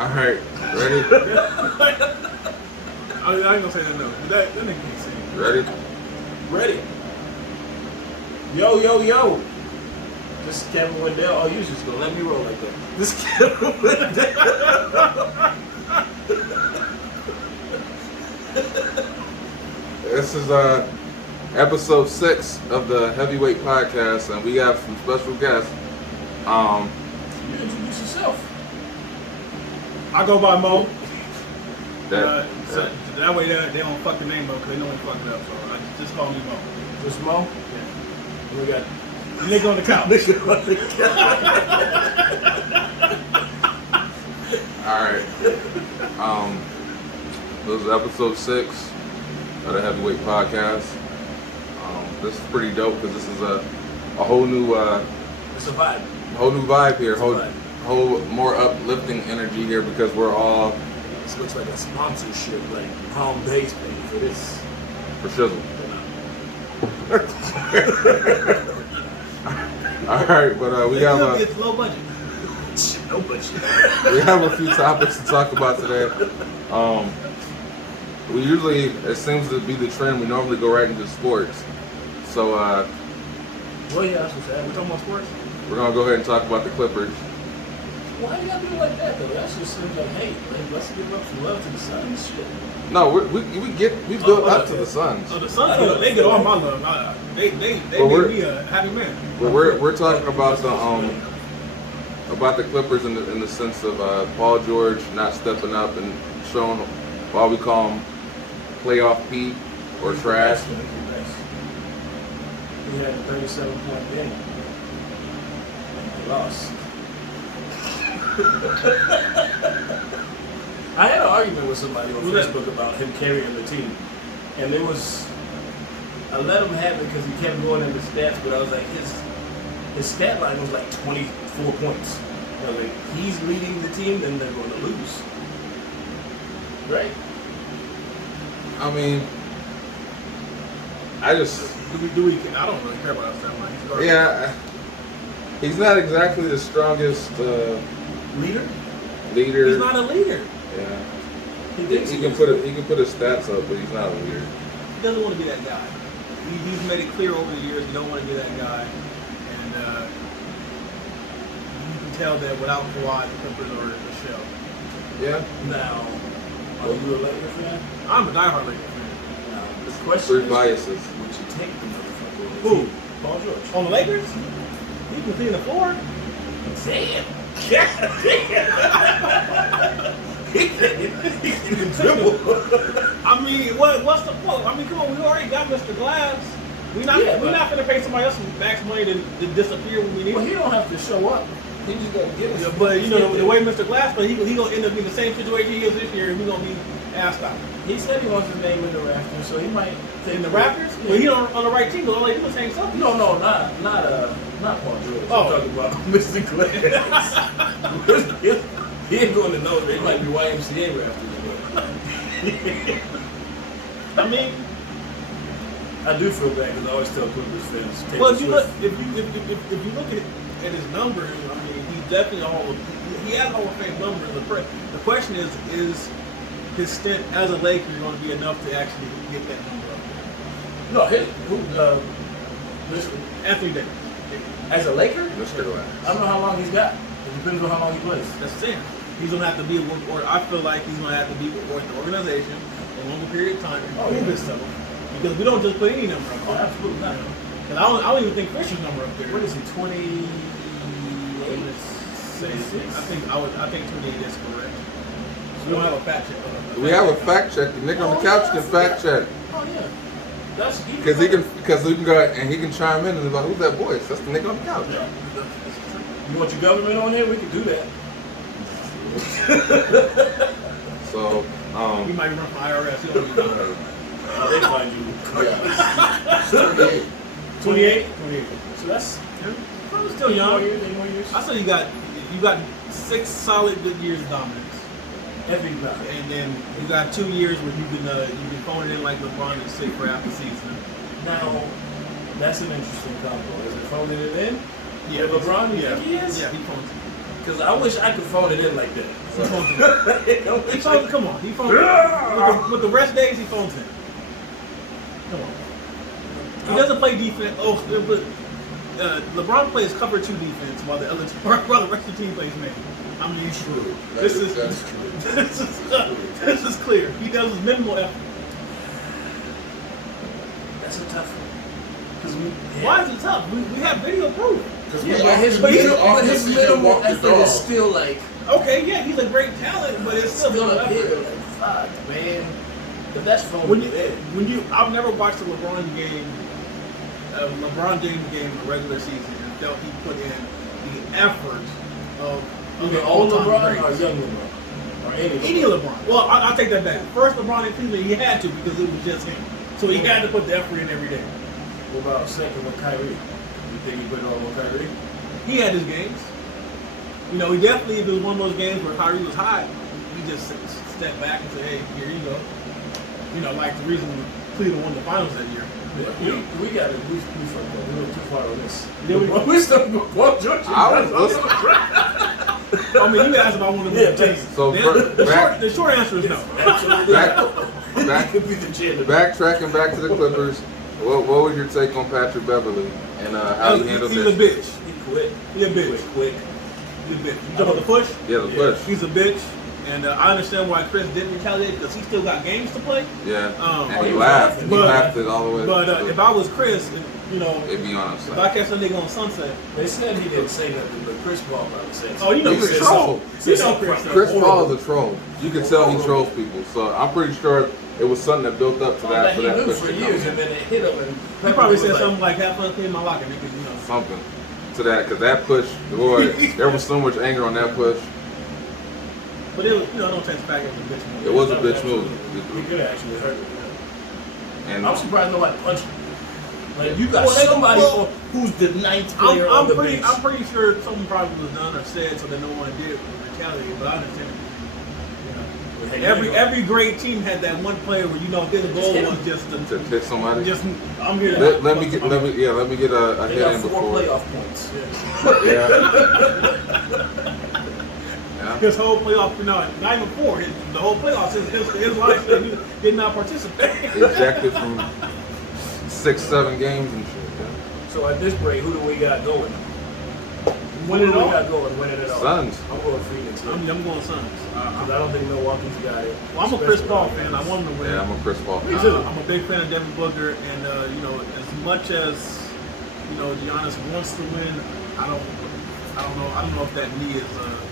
Alright, ready? I ain't gonna say that no. That nigga can't sing. Ready? Ready. Yo. This is Kevin Wendell. Oh, you just gonna let me roll like that. This is Kevin Wendell. This is episode 6 of the Heavyweight Podcast, and we have some special guests. You introduce yourself. I go by Mo. That That way they don't fuck the name Mo because they know they fucked it up. So I just call me Mo. Just Mo. Yeah. We got Nigga on the couch. Alright. This is episode 6 of the Heavyweight Podcast. This is pretty dope because this is a whole new It's a vibe. vibe here, It's a vibe. whole more uplifting energy here because we're all This looks like a sponsorship, like home base pay for this. for shizzle. Alright, but we have It's low budget. No budget. we have a few topics to talk about today. We usually, it seems to be the trend, we normally go right into sports. So Well, yeah, that's what's that. We talking about sports? we're going to go ahead and talk about the Clippers. Why you gotta do it like that though? That just seems like, hey, let's give up some love to the Suns. Shit. No, we built up to the Suns. So the Suns, they get all my love. They made me a happy man. But we're talking about the Clippers in the sense of Paul George not stepping up and showing why we call him playoff P or trash. He had a 37-point game. And they lost. I had an argument with somebody on Facebook about him carrying the team. And it was, I let him have it because he kept going into stats, but I was like, his stat line was like 24 points. I was like, he's leading the team, then they're going to lose. Right? I mean, I just, Do we? I don't really care about that line. He's garbage. yeah, he's not exactly the strongest Leader? leader. He's not a leader. Yeah, He thinks he can put his stats up, but he's not a leader. He doesn't want to be that guy. He's made it clear over the years he don't want to be that guy. And you can tell that without Kawhi, the Clippers are a shell. Yeah, Now, are you a Lakers fan? I'm a diehard Lakers fan. Now, the question three is, biases. would you take the motherfucker on the Who? team? Paul George. On the Lakers, he can clean the floor. Damn. He can dribble. I mean, what's the point? I mean, come on, we already got Mr. Glass. We're not going to pay somebody else some max money to disappear when we need Well, he him. don't have to show up. He just got to get us. Yeah, but you know the way Mr. Glass plays, he gonna end up in the same situation he is this year, and we're gonna be assed out. He said he wants his name in the Raptors, so he might take In the Raptors? Yeah. Well, he on the right team, but all they do is hang something. No, not Paul George. Oh. I'm talking about Mr. Glass. He ain't going to know. They might be YMCA Raptors. I mean, I do feel bad because I always tell Clippers fans. Taylor well, if you look, Swift. if you look at his numbers, I mean, he's definitely he has Hall of Fame numbers. The question is his stint as a Laker going to be enough to actually get that number up there? No, Anthony Davis. as a Laker, Mr. Glass. I don't know how long he's got. It depends on how long he plays. That's the thing. He's gonna have to be or I feel like he's gonna have to be with the organization a longer period of time to prove himself. Because we don't just put any number up Oh, there. absolutely not. Because I don't even think Fisher's number up there. What is he? 28. I think 28 is correct. So we don't have a fact check. We have a fact check. The nigga on the couch can fact check Oh yeah. That's because we can go and he can chime in and be like, who's that voice? That's the nigga on the couch. You want your government on here? We can do that. So He might run for IRS. He don't even know. They find you. 28? 28. So that's I'm still young. 8 more years. I said you got 6 solid good years of dominance. Every night. And then you got 2 years where you can phone it in like LeBron and sick for half the season. Now, that's an interesting combo. Is it phoning it in? Yeah, LeBron, you yeah, think he is? Yeah, he phones it. because I wish I could phone it in like that. He phones in. Come on, he phones in. With the rest days, he phones in. Come on. He doesn't play defense. Oh, but LeBron plays cover 2 defense while the rest of the team plays man. I mean, True. This is That's true. this is clear. He does his minimal effort. That's a tough one. Because Why is it tough? We have video proof. Because Yeah, but his minimal effort is still like Okay, yeah, he's a great talent, but it's still still no up effort. here. Like, fuck, man. But that's phone. I've never watched a LeBron game, a LeBron James game in the regular season and felt he put in the effort of Either the old all-time LeBron or greats. young LeBron. Or Any LeBron. Well, I'll take that back. First LeBron in Cleveland, he had to because it was just him. So he had to put the effort in every day. What about second with Kyrie? You think he put it all on Kyrie? He had his games. You know, he definitely, if it was one of those games where Kyrie was hot, he just stepped back and said, hey, here you go. You know, like the reason Cleveland won the finals that year. We got it. We fucked up. We went too far on this. Yeah, we started with Paul George. I was listening. I mean, you asked if I wanted to win the team. So The short answer is no. Absolutely. Back- He could be the janitor. Backtracking back to the Clippers, what was your take on Patrick Beverly and how he handled He's a this? bitch. He quit. He's a bitch. Quick. He's a bitch. You talking about the push? Yeah, the Yeah. push. He's a bitch. And I understand why Chris didn't retaliate because he still got games to play. Yeah, and he he laughed. was He but- laughed it all the way. But if I was Chris, you know, it'd be on if I catch some nigga on Sunset, They said he didn't say nothing, but Chris Paul probably said something. oh, you know He's a Chris. troll. You know Chris. Chris Paul is a troll. You can tell he trolls people. So I'm pretty sure it was something that built up to All that that for he that knew push for to come years, in. and then it hit him. And He probably was said like, something like, have fun cleaning my locker, nigga, you know. Something to that, because that push, boy, there was so much anger on that push. But it was, you know, I don't take the fact it was a bitch move. It was a bitch move. He could have actually hurt him. And I'm surprised nobody punched him. Like you got Well, they- somebody well, who's the ninth player on the bench. I'm pretty sure something probably was done or said so that no one did retaliate, but I understand it. Hey, You know, every great team had that one player where you know his goal hit him. was just to hit somebody. just I'm here to Let me get a They hit got in 4 before. playoff points. Yeah. Yeah. his whole playoff, not even 4, the whole playoffs, his life he did not participate. Ejected from 6-7 games and shit. So at this break, who do we got going? Win it Who do all? we got going? Win it all. Suns. I'm going Phoenix. I'm going Suns. Because I don't think Milwaukee's got it. Well, I'm a Chris Especially Paul right fan. now. I want him to win. Yeah, I'm a Chris Paul. Me too. I'm a big fan of Devin Booker, and you know, as much as you know, Giannis wants to win, I don't know if that knee is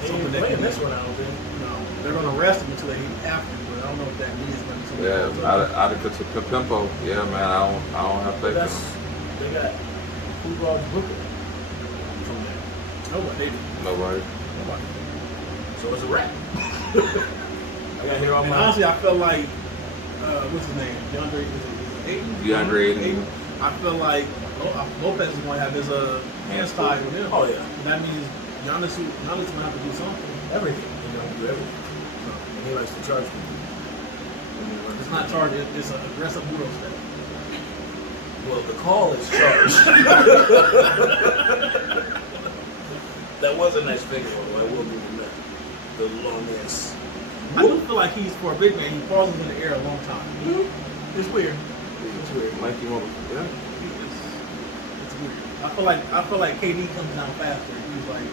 He something ain't that playing can. this one, I don't think. No, they're going to rest him until they have to, but I don't know if that knee is going to. be Yeah, something. out of Pimpo. Yeah, man, I don't have But faith in that's, him. they got, who brought Booker from there? Nobody. Nobody. Nobody. So it's a wrap. I got here all And my. honestly, I felt like what's his name? DeAndre Ayton. DeAndre Ayton. I feel like Lopez is going to have his hands tied with him. Oh, yeah. That means Giannis is going to have to do something. Everything. He's going to do everything. And he likes to charge people. It's not charged. It's an aggressive Euro step. Well, the call is charged. That was a nice figure, though. I will give him that. The long ass. I do feel like he's, for a big man, he pauses in the air a long time. It's weird. It's weird. Mikey, yeah. It's weird. I feel like KD comes down faster. He's like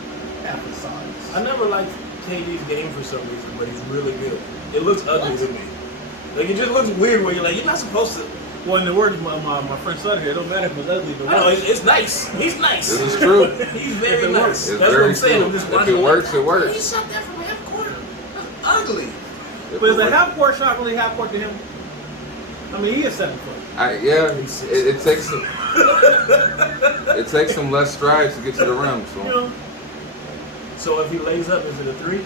half his size. I never liked KD's game for some reason, but he's really good. It looks ugly to me. Like, it just looks weird where you're like, you're not supposed to. Well, in the words of my friend Sutter here, it don't matter if it's ugly. But I know, it's nice. He's nice. This is true. He's If very it nice. works. It's That's very what I'm saying. true. I'm just If watching it works, it He works. shot that from half court. That's ugly. But is a half court shot really half court to him? I mean, he is 7 foot. It takes some. It takes some less strides to get to the rim. You So know, So if he lays up, is it a 3?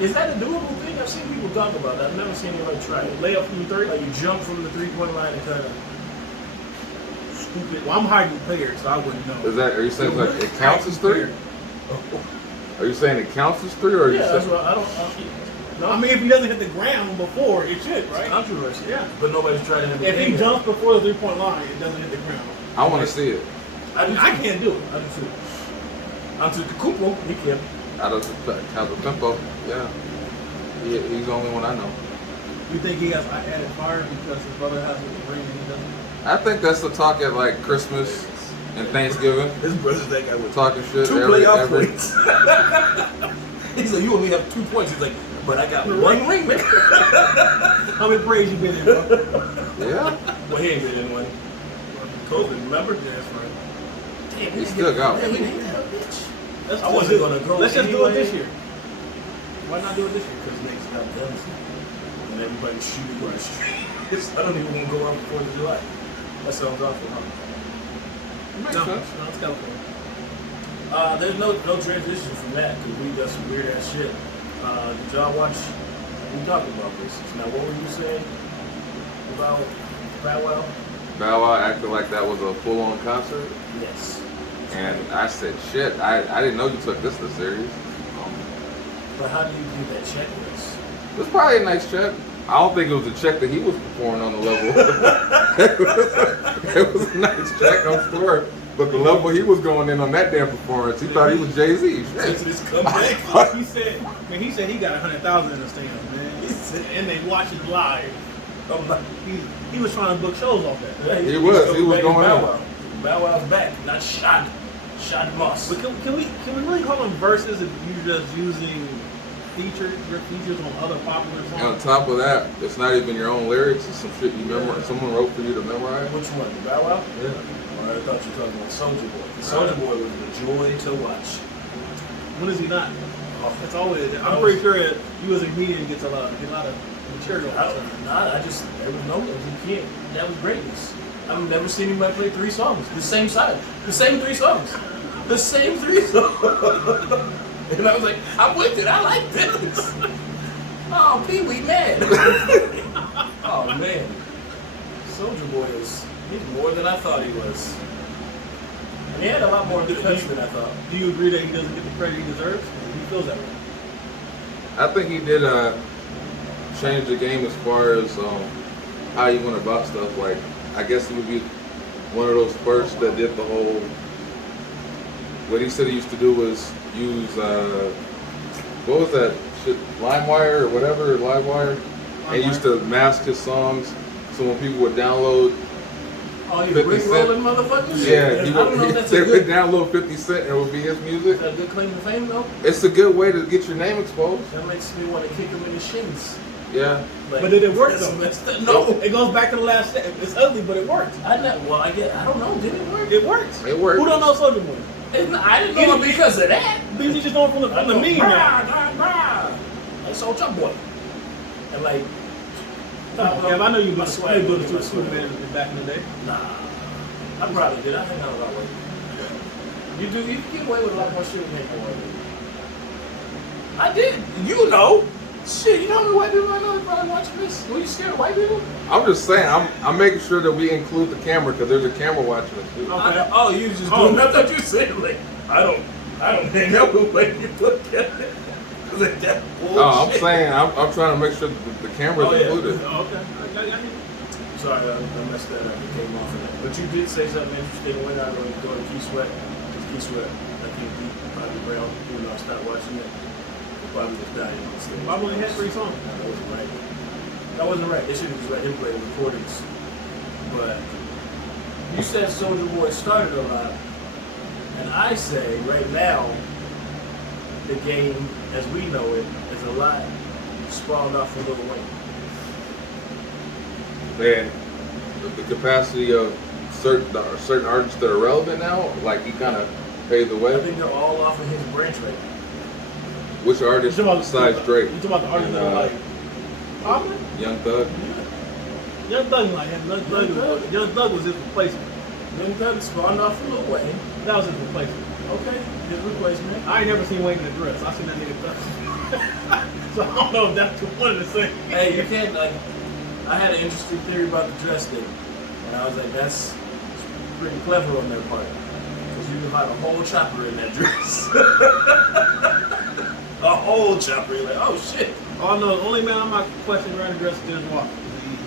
Is that a doable thing? I've seen people talk about that. I've never seen anybody try it. lay up from the 3. Like you jump from the 3-point line and kind of scoop it. Well, I'm hiding players, so I wouldn't know. are you saying like it counts as 3? Are you saying it counts as 3, or are you Yeah, that's saying? what I don't. No, I mean, if he doesn't hit the ground before, it should, right? controversy. Yeah. But nobody's tried it. If he jumps before the 3-point line, it doesn't hit the ground. I want to see it. I do. I can't do it. I do too. Antetokounmpo, he can. I out of the tempo. Yeah, he's the only one I know. You think he has added fire because his brother has a ring and he doesn't? I think that's the talk at like Christmas and Thanksgiving. His brother's that guy with Talking shit. 2 playoff points. He's like, you only have 2 points. He's like, but I got 1 ring, man. How many parades you been in, bro? Yeah. Well, he ain't been in one. COVID, remember? Yeah, that's right. Damn, He still got man, one. he ain't that a bitch. Let's I wasn't gonna go Let's just do it anyway. this year. Why not do it this year? Because niggas got guns and everybody's shooting on the streets. I don't even want to go out before July. That sounds awful, huh? Makes No, sense. no, it's California. There's no transition from that because we got some weird ass shit. Did y'all watch? We talked about this. Now, what were you saying about Bow Wow? Bow Wow acted like that was a full-on concert, Yes. and I said, "Shit, I didn't know you took this serious." But how do you do that checklist? It was probably a nice check. I don't think it was a check that he was performing on the level. It was a nice check, I'm sure. But the level he was going in on that damn performance, he thought he was Jay-Z. This is comeback. He said he got 100,000 in the stands, man. He said- And they watch it live. I'm like, He was trying to book shows off that. yeah, He was coming back going as Bow in. Wow. Bow Wow's back, not shot. Shot Moss. But can we really call them verses if you're just using your features on other popular And on songs? top of that, it's not even your own lyrics. It's some shit you memorize. Someone wrote for you to memorize. Which one? Bow Wow? Yeah. Or I thought you were talking about Soulja Boy. Soulja Boy was the joy to watch. When is he not? Oh, It's always. I'm pretty sure that you as a comedian get a lot of material. I don't, nah, I just, there was no, you can't, that was greatness. I've never seen anybody play 3 songs, the same side, the same 3 songs, the same 3 songs. And I was like, I'm with it, I like this. Oh, Pee-wee, man. Oh, man. Soulja Boy he's more than I thought he was. And he had a lot more defense than I thought. Do you agree that he doesn't get the credit he deserves? He feels that way. I think he did change the game as far as how he went about stuff. Like, I guess he would be one of those first that did the whole. What he said he used to do was use what was that shit, LimeWire or whatever, LimeWire. And he used to mask his songs, so when people would download. Oh, you 50 Rick Cent. rolling motherfuckers? Yeah, I don't know if that's they a would good, download 50 Cent and it would be his music. a good claim to fame, though. It's a good way to get your name exposed. That makes me want to kick him in the shins. Yeah. Like, But did it work, that's though? messed up. No. It goes back to the last step. It's ugly, but it worked. I don't know. Did it work? It works. It worked. Who don't know Soulja Boy? I didn't know it because of that. These just know from the meme now. Like Soulja Boy. And like, Yeah, I know you my did swag the was my Superman swag. back in the day. Nah. I probably did. I think I was that way. You can get away with a lot more shit with me more. I did. You know. Shit, you know how many white people I know that probably watching this? Were you scared of white people? I'm just saying, I'm making sure that we include the camera because there's a camera watching us too. Okay. You was just Oh. doing. I thought you said like I don't hang out with white people. Like that bullshit. Oh, I'm saying, I'm trying to make sure that the camera's Oh, yeah. included. Oh, okay. Sorry, I messed that up. It came off of that. But you did say something interesting when I was going to Key Sweat. Because Key Sweat, I think beat Bobby Brown, even though I stopped watching it. Bobby was dying on stage. Bobby only had 3 songs. No, that wasn't right. That wasn't right. They should have just let him play the recordings. But you said Soulja Boy started a lot. And I say, right now, the game, as we know it, is a lot spawned off of Lil Wayne. Man, the capacity of certain artists that are relevant now, like he kind of paved the I way. think they're all off of his branch right now. Which artist besides Drake? You talking about the artists that are like popular? Young Thug? Young Thug like him. Young Thug was his replacement. Young Thug spawned off of Lil Wayne. That was his replacement. Okay, his replacement. I ain't never seen Wayne in a dress. I seen that nigga Thug. So I don't know if that's one of the same. Hey, you can't like. I had an interesting theory about the dress thing, and I was like, that's pretty clever on their part, because you can hide a whole chopper in that dress. A whole chopper. You're like, oh shit. Oh no, the only man I'm not questioning wearing a dress is Dennis Walker.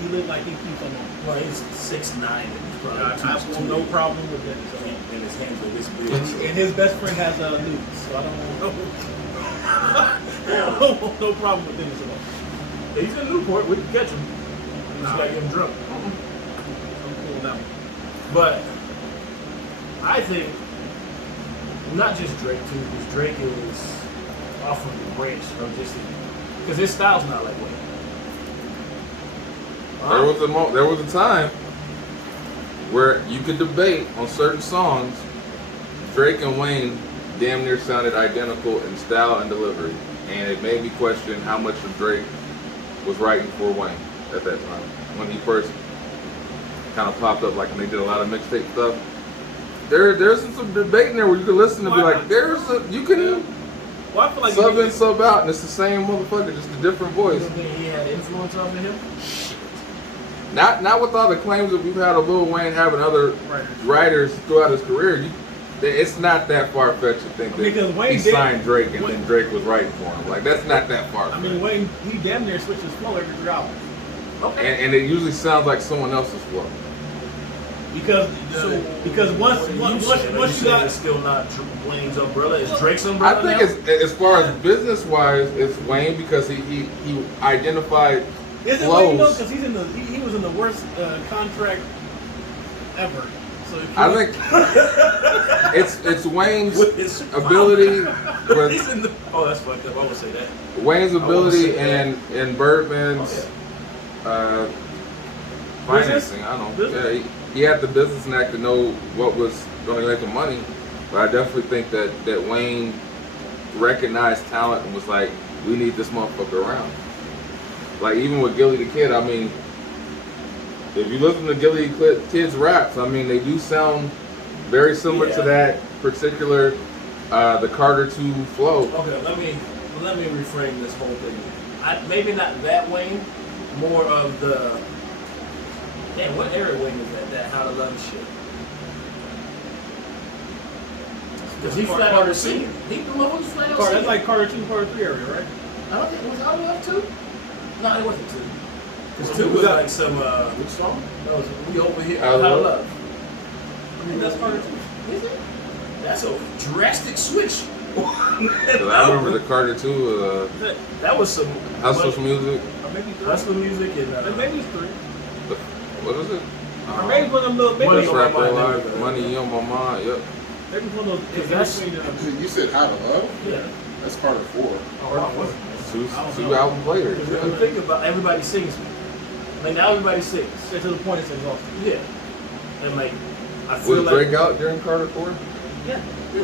He looked like he keeps on. Well, he's 6'9" and he's probably I have no problem with that. And his hands are this big. And his best friend has nudes, so I don't know. No problem with Dennis at all. He's in Newport. We can catch him. We just Nah. gotta get him drunk. I'm cool with that one. But I think not just Drake too, because Drake is off of the branch from just because his style's not like Wayne. There was a time where you could debate on certain songs. Drake and Wayne damn near sounded identical in style and delivery, and it made me question how much of Drake was writing for Wayne at that time when he first kind of popped up, like when they did a lot of mixtape stuff. There's some debate in there where you can listen and be like, you can Well, I feel like sub in, sub out, and it's the same motherfucker, just a different You voice. don't think he had influence over him? Not with all the claims that we've had of Lil Wayne having other writers throughout his career. It's not that far fetched to think that Because Wayne he did- signed Drake and then Drake was writing for him. Like, that's not that far. I mean, Wayne, he damn near switches flow every 3 hours. Okay. and it usually sounds like someone else's flow. Because once you you saying got it's still not Wayne's umbrella. It's Drake's I umbrella think now? as far as business wise, it's Wayne because he identified is it Wayne though? flows. Because he was in the worst contract ever. So if I you- think it's Wayne's With his ability with He's in the. Oh, that's fucked up. I would say that. Wayne's ability say and Birdman's financing. I don't know. Business? Yeah, he had the business knack to know what was going to make him money. But I definitely think that Wayne recognized talent and was like, we need this motherfucker around. Like even with Gilly the Kid, I mean, if you listen to Gilly the Kid's raps, I mean they do sound very similar to that particular the Carter 2 flow. Okay, let me reframe this whole thing. Maybe not that Wayne, more of the. Damn, what era Wayne is that? That How to Love shit. Because he flat out was singing. He was flat out Carter, singing. that's like Carter 2, Carter 3 area, right? I don't think it was How to Love 2. No, it wasn't 2. Because 2 Was was that- like some which song? That was We Over Here. How How to to Love? Love. I mean, that's Carter 2. Is it? That's a drastic switch. 'Cause I remember the Carter 2 That was some Hustle Music. Or maybe 3. Hustle music and Maybe it's 3. What is it? Or maybe one of them little, maybe Money This on my rapper mind, alive, nigga. money on my mind. Yep. maybe one of those. Because that's- You said How to Love? yeah. That's Carter 4. Oh, what? Two I don't two know. albums later. Because if you think about everybody sings. Like now everybody sings. to the point it's exhausting. Yeah. And like I feel Was like Drake out during Carter 4? Yeah. Yeah.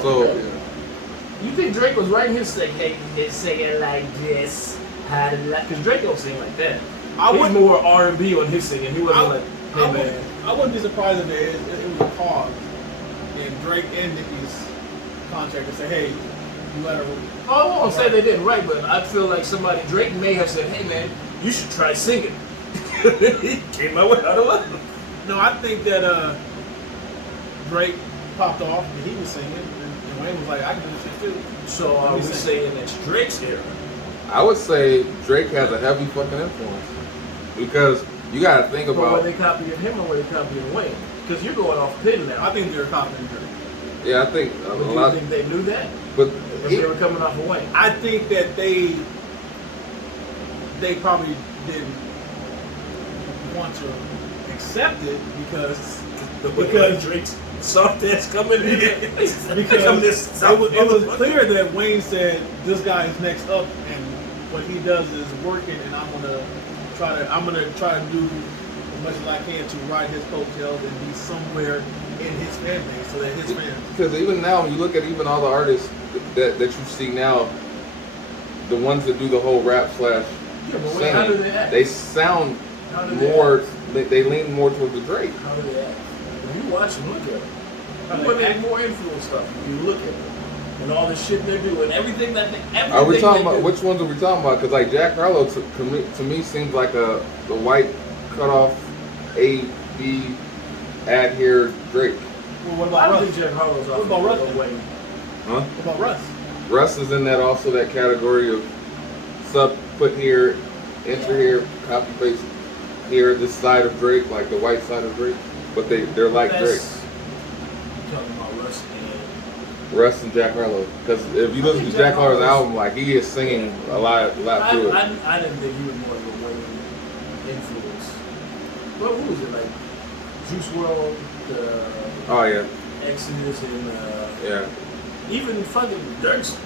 So- yeah. you think Drake was writing his thing, hey, it's singing like this. Because Drake don't sing like that. I He's would. more R&B on his singing. He wasn't like, hey I man. wouldn't be surprised if it was a cause in Drake and Nicki's contract to say, hey, you gotta. Oh, I won't say they didn't write, but I feel like somebody, Drake may have said, hey man, you should try singing. He came out with How to Love. No, I think that Drake popped off and he was singing, and Wayne was like, I can do this shit too. So are we saying it's Drake's era? I would say Drake has a heavy fucking influence because you got to think But were about. they copying him or were they copying Wayne? Because you're going off pin now. I think they're copying Drake. Yeah, I think a But do you lot. think they knew that? But If they were coming off of Wayne? I think that they probably didn't want to accept it because Drake's soft ass coming in. because it was clear that Wayne said this guy is next up and what he does is working and I'm gonna try to do as much as I can to ride his coattails and be somewhere in his fan base so that his fans. Because even now, when you look at even all the artists that you see now, the ones that do the whole rap slash Yeah, but wait, how do singing, they act? they sound How do they more. They lean more towards the Drake. How do they act? If you watch them, look at them. How You they put in act? more influence stuff. If you look at them and all the shit they do and everything that they everything Are we talking they about do. which ones are we talking about? Because like Jack Harlow to me seems like the white cutoff A B ad here Drake. Well, what I about don't Russ? think Jack Harlow's off What about of Russ? Lil Wayne. Huh? What about Russ? Russ is in that also that category of sub put here, enter here, copy paste here, this side of Drake, like the white side of Drake. But they're like Drake. You talking about Russ and Russ and Jack Harlow. Because if you listen to Jack Harlow's album, like he is singing a lot through it. I didn't think he was more of a Wayne influence. Well, who was it? Like Juice WRLD, Oh yeah, Exodus, and yeah, even fucking Dirk's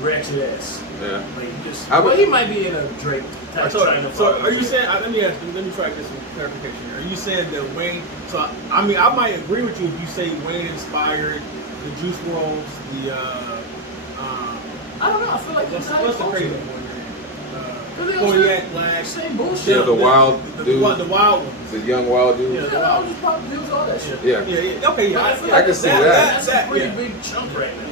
ratchet ass. yeah. Like he just. I would- Well, he might be in a Drake type So, trying to so follow are you Drake. saying? Let me ask you. Let me try to get some clarification here. Are you saying that Wayne? So I mean, I might agree with you if you say Wayne inspired the Juice WRLDs, the I don't know. I feel like what's that's the how crazy it one? They all Cognac said Black. same bullshit. Yeah, the wild the dude. wild ones. The young wild dude. Yeah. Yeah, I was just popping pills, all that shit. Yeah. Yeah. Okay. Yeah. But I feel I like can see that. That's a pretty yeah. big chunk right now.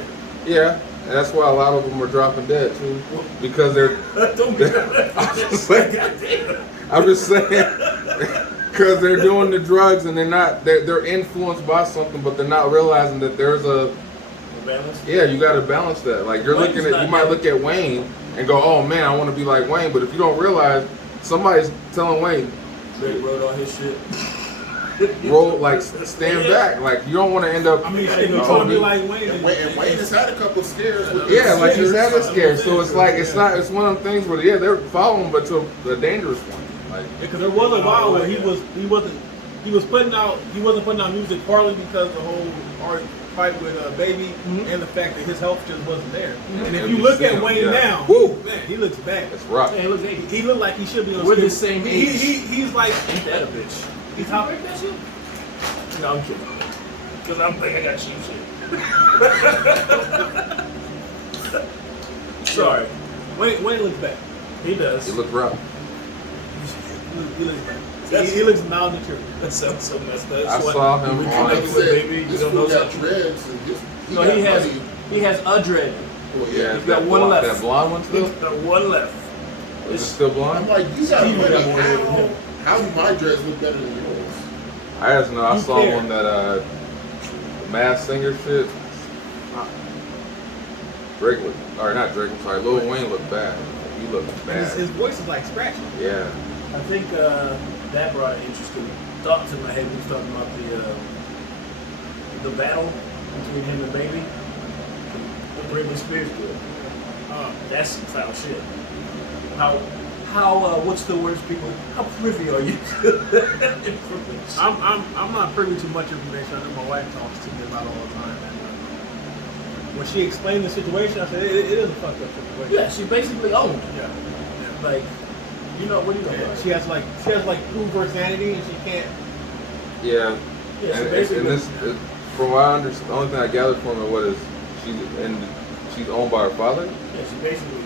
Yeah, and that's why a lot of them are dropping dead too, because they're. Don't be I'm just saying. I'm just saying, because they're doing the drugs and they're influenced by something, but they're not realizing that there's a. balance. Yeah, you got to balance that. Like you're Wayne's looking at, you not might that- look at Wayne and go, "Oh man, I want to be like Wayne," but if you don't realize, somebody's telling Wayne, Drake wrote all his shit. "Roll, like stand back." Like you don't want to end up. I mean, if you're trying to be like Wayne, And Wayne has had a couple of scares. With Yeah, like he's scares. had a scare, so it's like it's not. It's one of them things where they're following, but to a dangerous one. Like because there was a while where he wasn't putting out music partly because the whole art fight with Baby and the fact that his health just wasn't there. And if And you you look see at him, Wayne yeah. now, Woo! man, he looks bad. it's rough. Hey, look, hey, He looked like he should be on. We're skin. the same age. He's like ain't that a bitch? he's You top. break that shit? No, I'm kidding. Because I'm thinking I got cheap shit. Sorry. Wayne looks bad. He does. It looked rough. He looks bad. That's- He looks malnatured. That sounds so messed up. I saw him You on- Like connected I with said, Baby, you this don't fool know got something. dreads and he No, got he has money. a dread. Well, Yeah, yeah. He's got one left. That blonde one He's still. got one left. Is it still I'm blonde? like, you got Steve money. got more than him. How do my dreads look better than yours? I just know I You saw care. one that Masked Singer shit. Drake looked, or not Drake. I'm sorry, Lil Wayne looked bad. He looked bad. His voice is like scratchy. Yeah. I think that brought an interesting thought to my head. He was talking about the battle between him and Baby. What Britney Spears did. That's some foul shit. How what's the words, people? How privy are you to information? I'm not privy to much information. I know my wife talks to me about it all the time. And when she explained the situation, I said it is a fucked up situation. Yeah, she basically owned it. Yeah. Like, you know, what do you know? Yeah. about it? She has like prove her sanity, and she can't. Yeah. Yeah, she And basically. this, from what I understand, the only thing I gathered from it was she's owned by her father. Yeah, she basically.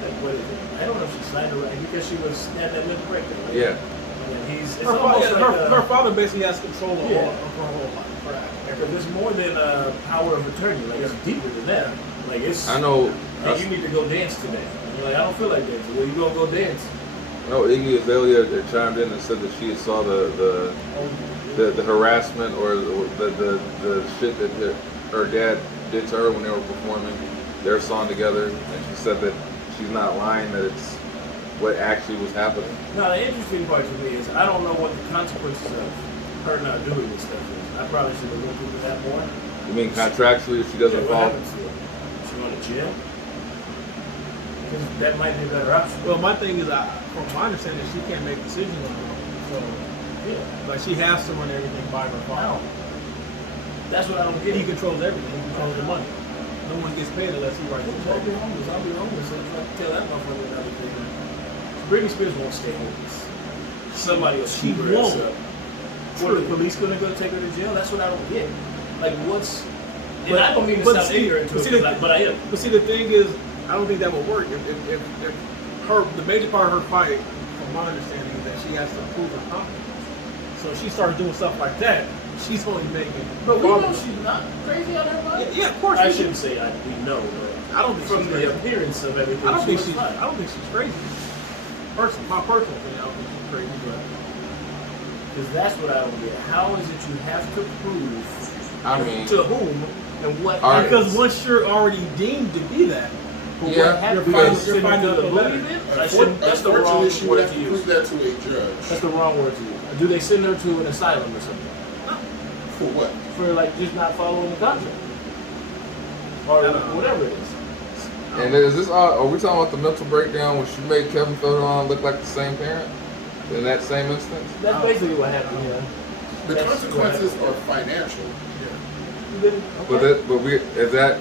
Like, what is it? I don't know if she signed her right because she was had that mental breakdown. Right? Yeah. And it's Her, almost father, like her father basically has control of, Yeah. of her whole life. because it's more than power of attorney. Like it's deeper than that. Like it's. I know. Hey, you need to go dance today. And you're like, I don't feel like dancing. Well, you gonna go dance? No, Iggy Azalea chimed in and said that she saw the harassment or the shit that her dad did to her when they were performing their song together, and she said that she's not lying, that it's what actually was happening. Now the interesting part to me is I don't know what the consequences of her not doing this stuff is. I probably should have looked into that more. You mean contractually if she doesn't What follow? happens to her? She going to jail? Because that might be a better option. Well, my thing is, from my understanding, she can't make decisions on her own. So, Yeah. like, she has to run everything by her father. Now, that's what I don't get. He controls everything. He controls the money. No one gets paid unless he writes the I'll be check. homeless. I'll be homeless. So if I kill that motherfucker, another thing. Britney Spears won't stay homeless. Somebody will She shoot her ass won't. up. What, are the police gonna go take her to jail? That's what I don't get. Like, what's... And But- I don't mean to but sound see- ignorant to but it, see the- but I am. But see, the thing is, I don't think that would work. If the major part of her fight, from my understanding, is that she has to prove her competence. So if she starts doing stuff like that, she's only making. But we know farther. she's not crazy out of her mind. Yeah, of course. I we shouldn't say we know, but I don't think from she's the crazy. appearance of everything, I don't think was she's. fine. I don't think she's crazy. My personal opinion, I don't think she's crazy, but Because that's what I don't get. How is it you have to prove I mean, to whom and what All right. because happens? once you're already deemed to be that, But Yeah, what happens? because- You're finding you're the finding booty out then? I shouldn't- That's the wrong Unfortunately, she would word have to to use. prove that to a judge. That's the wrong word to use. Do they send her to an asylum or something? For what? For like just not following the contract? or I don't know. whatever it is. And is this are we talking about the mental breakdown when she made Kevin Federline look like the same parent in that same instance? That's basically what happened. Yeah. The That's consequences what are financial. But we is that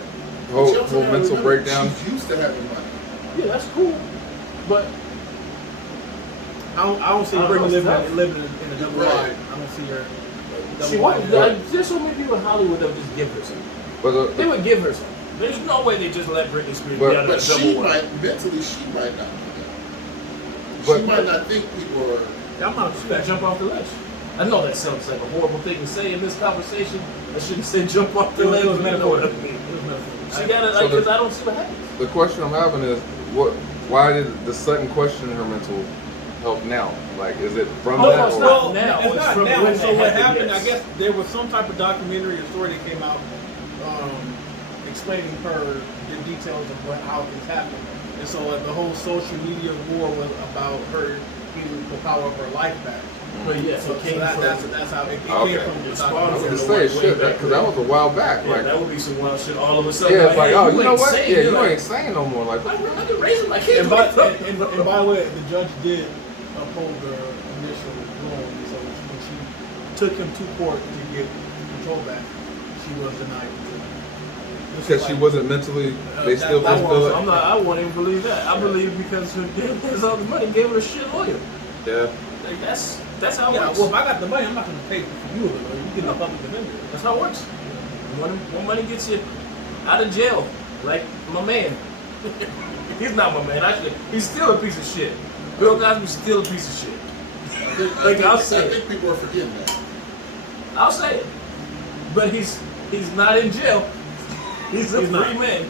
whole mental Remember, breakdown? She's used to having money. Yeah, that's cool. But I don't see I don't Brittany know, it's living in a double Right. wide. I don't see her. she Double would. wide. There's so many people in Hollywood that would just give her something. But They would give her something. There's no way they just let Britney Spears But- be out of But a she double wide. might, mentally, she might not do that. But- She might not think people are. I'm not She gotta jump off the ledge. I know that sounds like a horrible thing to say in this conversation. I shouldn't say jump off the ledge. It was but you know metaphor. what I It mean. was metaphor. She gotta, So like, the- because I don't see what happens. the question I'm having is why did the sudden question her mental health now? Like, is it from Oh, that? it's or- not. Well, now, it's it's not from now. when So that what happened, happened? I yes. guess there was some type of documentary or story that came out explaining the details of how things happened. And so the whole social media war was about her getting the power of her life back. But yes, So it came from. that's how it Okay. came from the It's I spawned was documentary. gonna from say way shit back because that was a while back. Yeah, Like, that would be some wild shit all of a sudden. yeah, it's like, hey, oh, you know ain't what? sane. Yeah, You're you like, ain't saying no more. Like, I'm raising my kids. And What by, are you talking and about? by the way, the judge did uphold the initial ruling. So when she took him to court to get control back, she was denied. because she wasn't mentally. They still that feel was- I'm it. not. I won't even believe that. I believe because her dad has all the money, gave her a shit lawyer. Yeah. Like that's how it Yeah, works. well, if I got the money, I'm not going to pay for you. You get the public defender. That's how it works. One money gets you out of jail, like my man. He's not my man. Actually, he's still a piece of shit. Bill Cosby's still a piece of shit. Like I'll say I it. think people are forgetting that. I'll say it. But he's not in jail. He's a He's free not. man.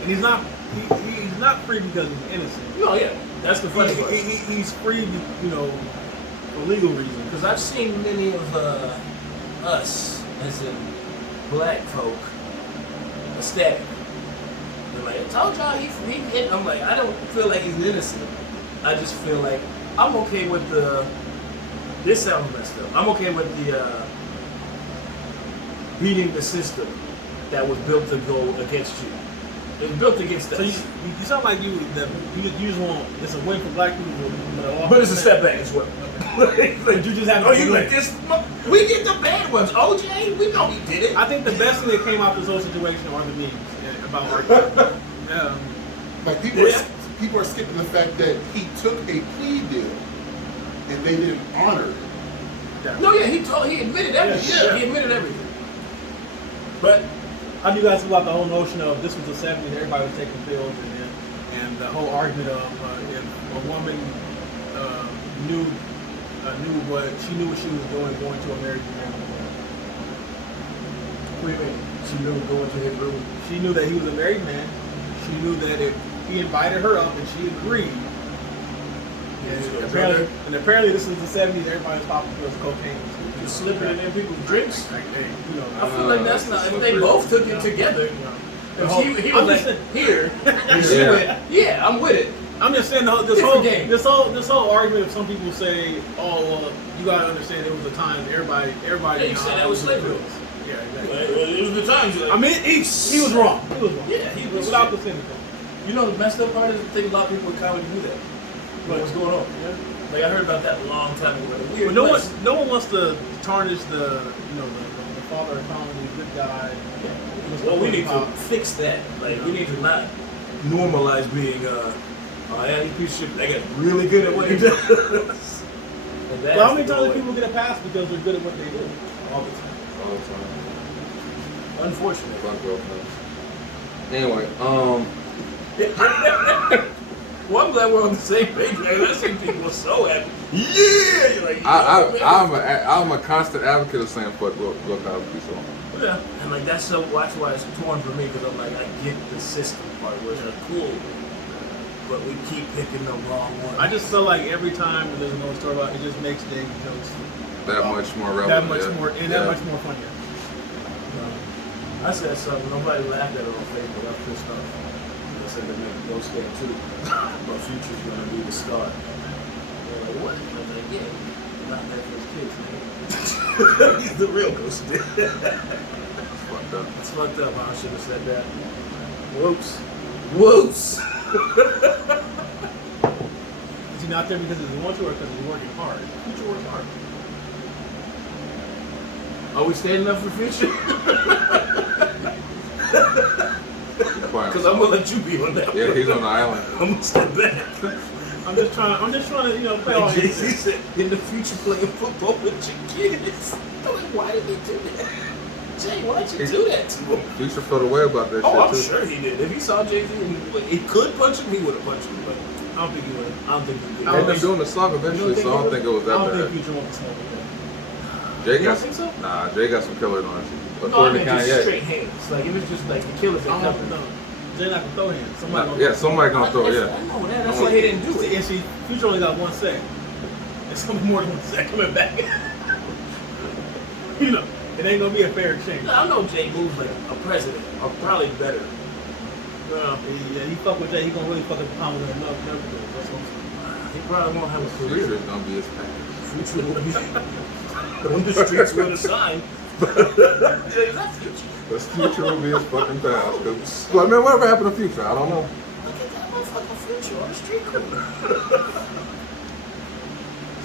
And he's not free because he's innocent. No, yeah, that's the funny part. He's free, for legal reasons. Because I've seen many of us, as in black folk, ecstatic. They're like, I told y'all he hit. I'm like, I don't feel like he's innocent. I just feel like I'm okay with this sounds messed up. I'm okay with the beating the system that was built to go against you. It was built against us. So you sound like you just want it's a win for black people, But it's a step back as well. But you just have to Oh, you win. like this? We get the bad ones. OJ, we know he did it. I think the best thing that came out of this whole situation are the memes about R. Yeah. Like people, Yeah. people are skipping the fact that he took a plea deal and they didn't honor it. No, yeah, he admitted everything. Yeah. He admitted everything. But How do you guys feel about the whole notion of this was the 70s, everybody was taking pills, and the whole argument of if a woman knew what she was doing, going to a married man. what do you mean? She knew going to his room. She knew that he was a married man. She knew that if he invited her up and she agreed. And apparently this is the 70s, everybody was popping pills, cocaine. Just slipping it in people's drinks. Like, hey, I feel like that's not. If they both took it together, if he I'm was just like saying- here, and she Yeah. went, yeah, I'm with it. I'm just saying Different game. this whole argument. Some people say, "Oh, well, you gotta understand there was a time everybody." Yeah, you said that was slavery. Yeah, exactly. It was the times. I mean, he was wrong. He was wrong. Yeah, he was without shit. the cynical. You know, the messed up part is I think a lot of people in comedy do that. Like, what's going on? Yeah. Like I heard about that a long time ago. Like, a weird But place. no one wants to tarnish the father of comedy, good guy. Well, we need to fix that. Like, we need to not normalize being, oh yeah, he's a piece of shit. That guy's really good at what he does. And that's Well, how many the times do way. people get a pass because they're good at what they do? All the time. All the time. Unfortunately. Black girlfriends. Anyway, Well, I'm glad we're on the same page. Like, I see people so happy. Yeah! You're like, I'm a constant advocate of saying fuck Bill Cosby. So yeah. And like that's so that's why it's torn for me because I'm like I get the system part which are cool, but we keep picking the wrong one. I just feel like every time there's no story about it, just makes Dave jokes that much more relevant. that much yeah. more and Yeah. that much more funnier. I said something. Nobody laughed at it on Facebook. I was pissed off. I said they make Ghost Game 2, but Future's gonna be the star. They're like, what? I was like, yeah, not that for his kids, man. He's the real Ghost. fucked up. It's fucked up. I should have said that. Whoops. Whoops. Is he not there because he wants to or because he's working hard? Future works hard. Are we standing up for Future? Because I'm gonna let you be on that. Yeah, one. he's on the island. I'm gonna step back. I'm just trying to, play all Like these. Jay-Z said, in the future playing football with your kids. I'm like, why did he do that? Jay, why'd you do that to him? Future felt away about that Oh, I'm shit too. sure he did. If he saw Jay-Z and he could punch him, he would have punched him. But I don't think he would. I don't think he did. I They've don't been think- doing the song eventually, so I don't think it was I that don't think bad. Future wants to smoke with him. Jay You got don't think so? Nah, Jay got some killer noise. No, I According mean to just Kanye. straight hands. Like it was just like the killers that I don't covered. know. Jay not gonna throw hands. Somebody gonna Yeah, somebody gonna throw it. I Yeah. know that. That's why he didn't do it. And see, Future only got 1 second. It's gonna be more than 1 second coming back. You know, it ain't gonna be a fair exchange. I know Jay moves like a president, or probably better. Yeah, he fuck with Jay. He gonna really fuck with Palmer with enough. That's what I'm saying. He probably won't have a career. Future's gonna be his package. Future will be on the streets with a sign. Yeah, that's Future. This Future will be his fucking past. Like, man, whatever happened to Future? I don't know. Look at that motherfucking Future on the street corner.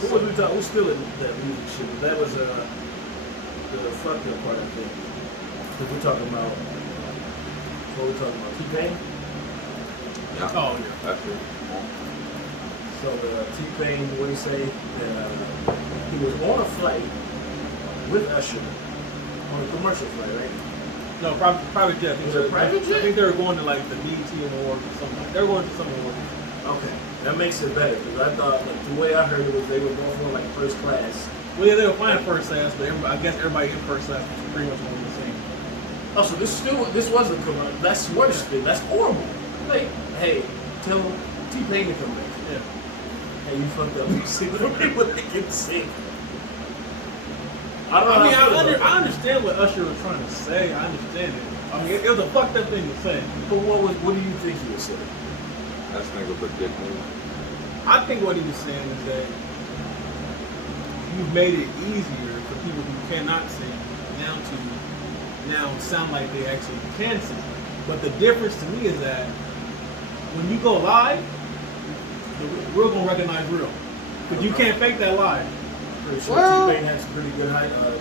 What was we talking? We're still in that music shit. That was the fucked up part, I think. Because we're talking about what we're talking about. T-Pain. Yeah. Oh yeah. That's it. So T-Pain, what did he say? He was on a flight with Usher on a commercial flight, right? No, private jet. Was it a private jet? I think they were going to like the BET Awards or something. They were going to some awards. Okay, that makes it better because I thought like the way I heard it was they were going for like first class. Well, yeah, they were flying first class, but I guess everybody in first class was pretty much one of the same. Oh, so this was a commercial. That's worse. Then. That's horrible. Like, hey, tell T-Pain to come back. Yeah. Hey, you fucked up. You sing for people that can sing. I don't know. I mean, how feel about I understand what Usher was trying to say. I understand it. I mean, it was a fucked up thing to say. But what do you think he was saying? That's nigga a dick move. I think what he was saying is that you've made it easier for people who cannot sing now sound like they actually can sing. But the difference to me is that when you go live, we're gonna recognize real. But you can't fake that live. Pretty sure Well- T-Pain had some pretty good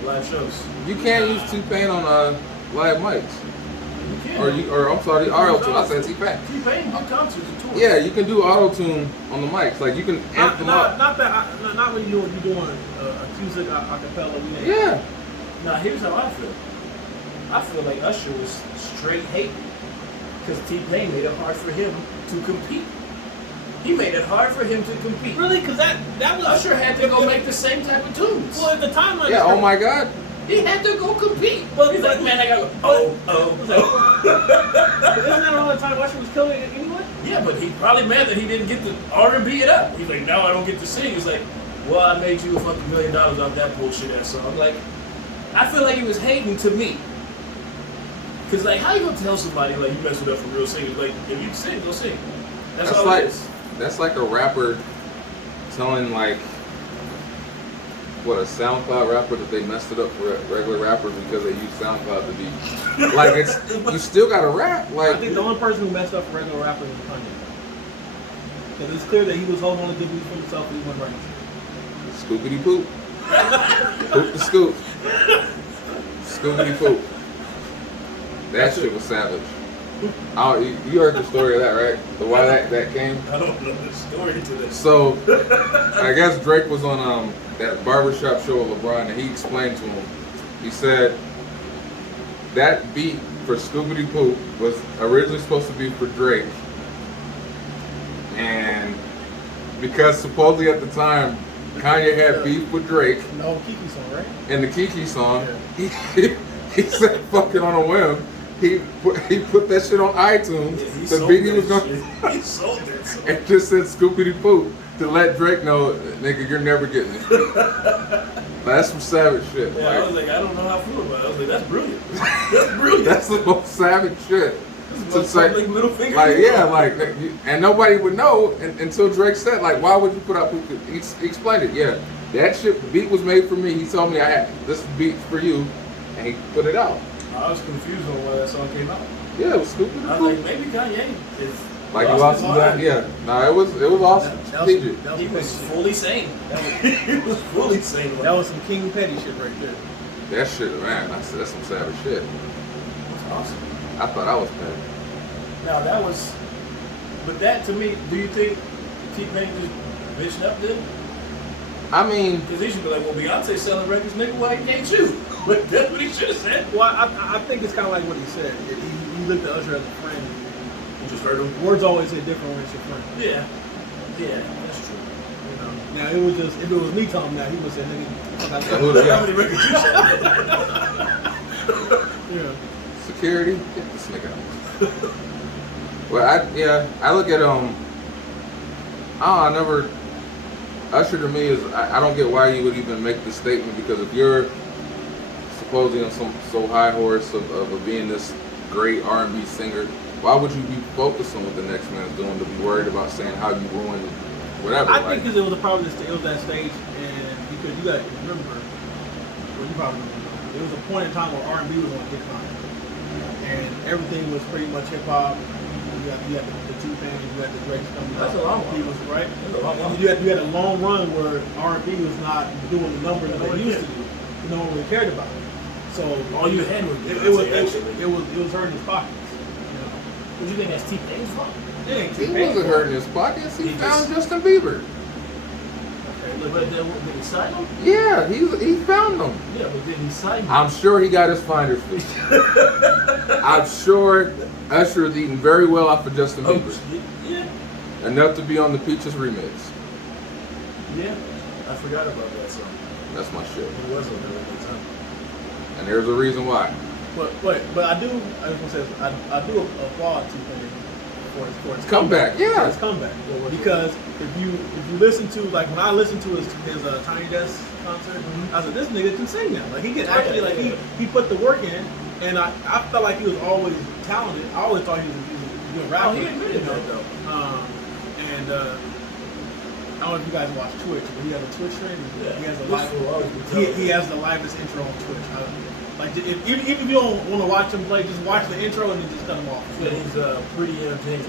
live shows. You can't use T-Pain on live mics. You can. Or I'm sorry, auto-tune. I said T-Pain. T-Pain did concerts and tours. Yeah, you can do auto-tune on the mics. Like you can amp them up. Not when you're doing acoustic acapella. Yeah. Now here's how I feel. I feel like Usher was straight hate because T-Pain made it hard for him to compete. He made it hard for him to compete. Really? Because that was Usher had to go make the same type of tunes. Well, at the time, Yeah. Oh my God. He had to go compete. Well, He's like, man, I gotta go. Oh. Isn't that all the time Usher was killing it anyway? Yeah, but he probably mad that he didn't get to R&B it up. He's like, now I don't get to sing. He's like, well, I made you a fucking $1 million off that bullshit ass song. Like, I feel like he was hating to me. Cause like, how you gonna tell somebody like you messed it up for real singers? Like, if you sing, go sing. That's all like it is. that's like a rapper telling like what a SoundCloud rapper that they messed it up for regular rappers because they use SoundCloud to be like it's you still gotta rap I like think the only person who messed up for regular rappers was Kanye. Because it's clear that he was holding on to good beats for himself and he went right. scoopity poop poop the scoop scoopity poop. That shit was savage. You heard the story of that, right? The why that came. I don't know the story to this. So, I guess Drake was on that barbershop show with LeBron, and he explained to him. He said that beat for Scoobity Poop was originally supposed to be for Drake, and because supposedly at the time Kanye had beef with Drake No Kiki song, right? in the Kiki song, he said fucking on a whim. He put that shit on iTunes. Yeah, he the sold beat he that was going shit. He sold that song. and just said Scoopity Poop to let Drake know, nigga, you're never getting it. That's some savage shit. Yeah, I Like, was like, I don't know how I feel about it. I was like, that's brilliant. That's brilliant. that's the most savage shit. So It's like, middle finger. yeah, like, and nobody would know until Drake said, like, why would you put out Poop? He explained it. Yeah, that shit beat was made for me. He told me I had this beat for you, and he put it out. I was confused on why that song came out. Yeah, it was stupid. I was like, maybe Kanye is Like you lost lost his that? mind. Yeah. No, it was awesome. That was Strategic. He was petty fully sane. He was fully sane. shit. That was some King Petty shit right there. That shit, man. That's some savage shit. That's awesome. I thought I was petty. Now that was, but that to me, do you think T-Pain just bitched up then? I mean, Because he should be like, well, Beyonce selling records, nigga, why can't you? But that's what he should have said. Well, I think it's kind of like what he said. He looked at Usher as a friend. You just heard him. Words always hit different when it's your friend. Yeah. Yeah, that's true. You know? Now, it was just, if it was me talking now, he would say, nigga, fuck out who the there. How many records you sold? Yeah. security, get this nigga out. Well, I look at I never. Usher to me is I don't get why you would even make the statement, because if you're supposedly on some so high horse of being this great R&B singer, why would you be focused on what the next man's doing to be worried about saying how you ruined whatever? I think because it was a problem, it was that stage, and because you got to remember, well, you probably don't know, there was a point in time where R&B was on a decline, and everything was pretty much hip hop. You had the T-Pain, you had the Drake coming out. That's a long one. He was right. That's a long one. You had a long run where R&B was not doing the numbers that they used to do. No one really cared about it. So All you had was it was Beyonce, actually. it was hurting his pockets. You know? Would you think that's T-Pain's fault? It ain't He T-Pain. wasn't hurting his pockets. He He found just- Justin Bieber. Okay, look, But then, did he sign him? Yeah, he found them. Yeah, but did he sign him? I'm sure he got his finder's fee. I'm sure Usher is eating very well off of Justin Oh, Bieber. yeah. Enough to be on the Peaches remix. Yeah. I forgot about that song. That's my shit. It was on there at the time. And there's a reason why. but I do. I was gonna say I do applaud T-Pain for his Comeback, yeah. for his comeback, because if you listen to, like, when I listened to his Tiny Desk concert, I said, this nigga can sing now. Like, he can actually, like, he put the work in, and I felt like he was always talented. I always thought he was a good rapper. Oh, he admitted you know? that, though. And I don't know if you guys watch Twitch, but he has a Twitch stream. Yeah. He has the This will always be live. talented. He has the livest intro on Twitch. Like, even if you don't want to watch him play, just watch the intro and then just cut him off. Yeah, he's pretty entertaining.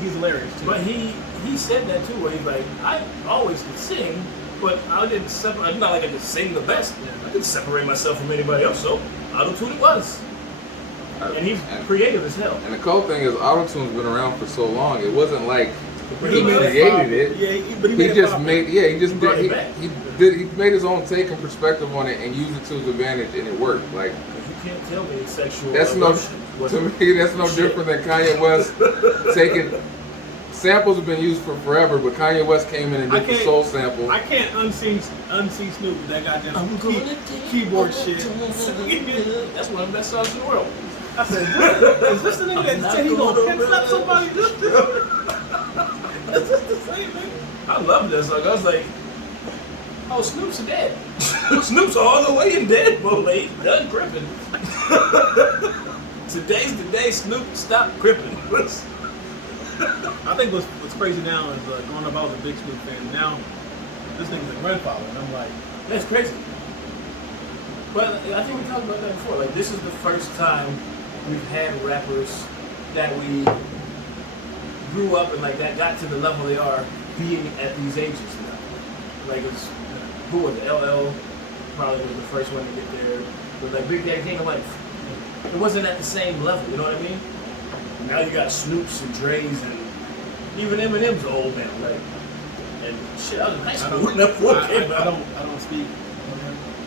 He's hilarious too. But he said that too, where he's like, I always could sing, but I didn't separate. It's not like I could sing the best. I didn't separate myself from anybody else, so auto-tune it was. And he's creative as hell. And the cool thing is, autotune's been around for so long. It wasn't like But he made created it. Yeah, but he He made just it made, yeah, he just He brought did, it back. he made his own take and perspective on it and used it to his advantage, and it worked. Like, You can't tell me it's sexual. that's no, emotion was- to me, that's no different than Kanye West taking, samples have been used for forever, but Kanye West came in and did the soul sample. I can't unsee Snoop with that goddamn keyboard shit. That's one of the best songs in the world. I said, is this the nigga that said he gonna pimp slap somebody? Is this the same nigga? I love that song. I was like, oh, Snoop's dead. Snoop's all the way in dead mode. Like, he's done crippin'. Today's the day Snoop stopped crippin'. I think what's crazy now is growing up, I was a big Snoop fan. Now, this nigga's a grandfather, and I'm like, That's crazy. But I think we talked about that before. Like, this is the first time we've had rappers that we grew up and like that got to the level they are being at these ages now. Like, it's, who was it? LL probably was the first one to get there. But like Big Daddy Kane, I'm like, it wasn't at the same level. You know what I mean? Now you got Snoops and Dre's and even Eminem's old man. Like, and shit, I was in high school when that book came out. I don't speak.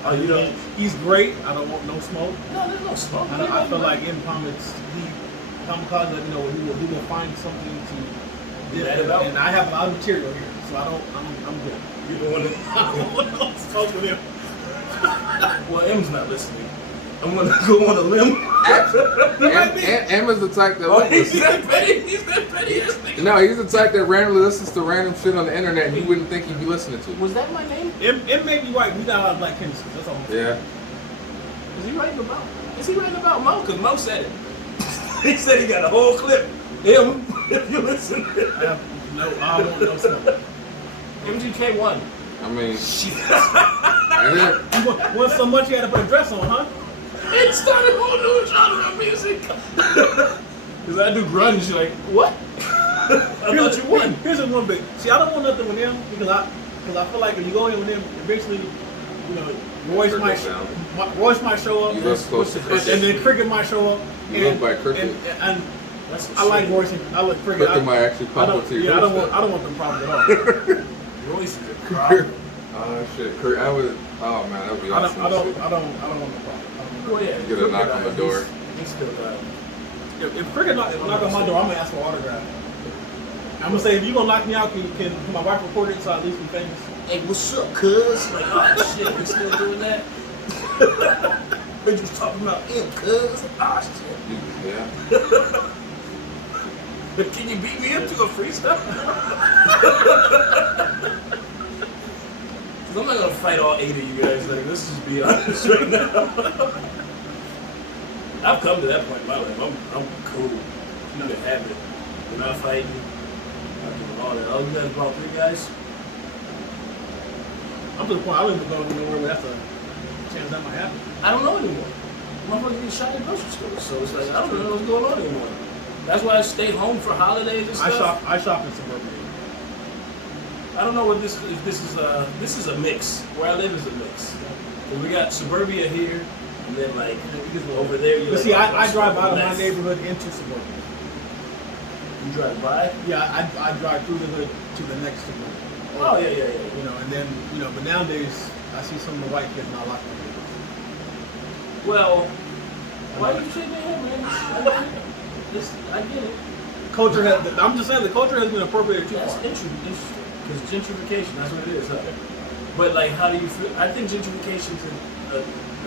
Oh, you don't? He's great. I don't want no smoke. No, there's no smoke. I feel like in comments, Kamikaze, he will find something to Be mad about? and I have a lot of material here, so I'm good. You don't want to. I don't want no smoke with him. Well, M's not listening. I'm gonna go on a limb. M is the type that Oh, listens. he's that petty. He's that petty ass nigga. No, he's the type that randomly listens to random shit on the internet and you wouldn't think he'd be listening to. Was that my name? It may be white. We got a lot of black chemistry. That's all. Yeah. Is he writing about? Is he writing about Mo? Because Mo said it. He said he got a whole clip. Him, if you listen. I don't want no smoke. MGK1. I mean, Shit. and then, You want so much you had to put a dress on, huh? and started a whole new genre of music. Because I do grunge, like, what? I thought you won. Here's the one big. See, I don't want nothing with them because I feel like if you go in with them, eventually, you know, Royce Cricket might sound. Royce might show up, You live close to Cricket. and then Cricket might show up. You live by Cricket. And That's I like Royce. I like Cricket. Cricket might actually pop up to your Yeah, I doorstep. don't want them problems at all. Royce is a problem. Oh shit, Kurt, I would. Oh man, that would be awesome. I don't want no problem. Well, yeah. Get a knock on the door. He's still got. If Cricket knock on my door, I'm gonna ask for an autograph. I'm gonna say if you gonna knock me out, can my wife record it so I at least be famous? Hey, what's up, cuz? Like, oh shit, we still doing that? We just talking about him, cuz. Ah shit. Yeah. Can you beat me into a freestyle? Cause I'm not gonna fight all 8 of you guys. Like, let's just be honest right now. I've come to that point in my life. I'm cool. You can have it. We're not fighting. Not doing all that. Oh, you guys brought 3 guys? I'm to the point I don't even go nowhere where that's a chance that might happen. I don't know anymore. Motherfuckers get shot in grocery stores, so it's like I don't know what's going on anymore. That's why I stay home for holidays and stuff. I shop in suburbia. I don't know what this is. This is a mix. Where I live is a mix. And we got suburbia here, and then like over there. But see, I drive out of my neighborhood into suburbia. You drive by? Yeah, I drive through the hood to the next suburbia. Oh yeah. You know, and then but nowadays I see some of the white kids not locking their Well, why do you shake my head, man? I get it. culture I'm just saying the culture has been appropriated too That's far. interesting. Because gentrification, that's what it is, huh? But like, how do you feel? I think gentrification is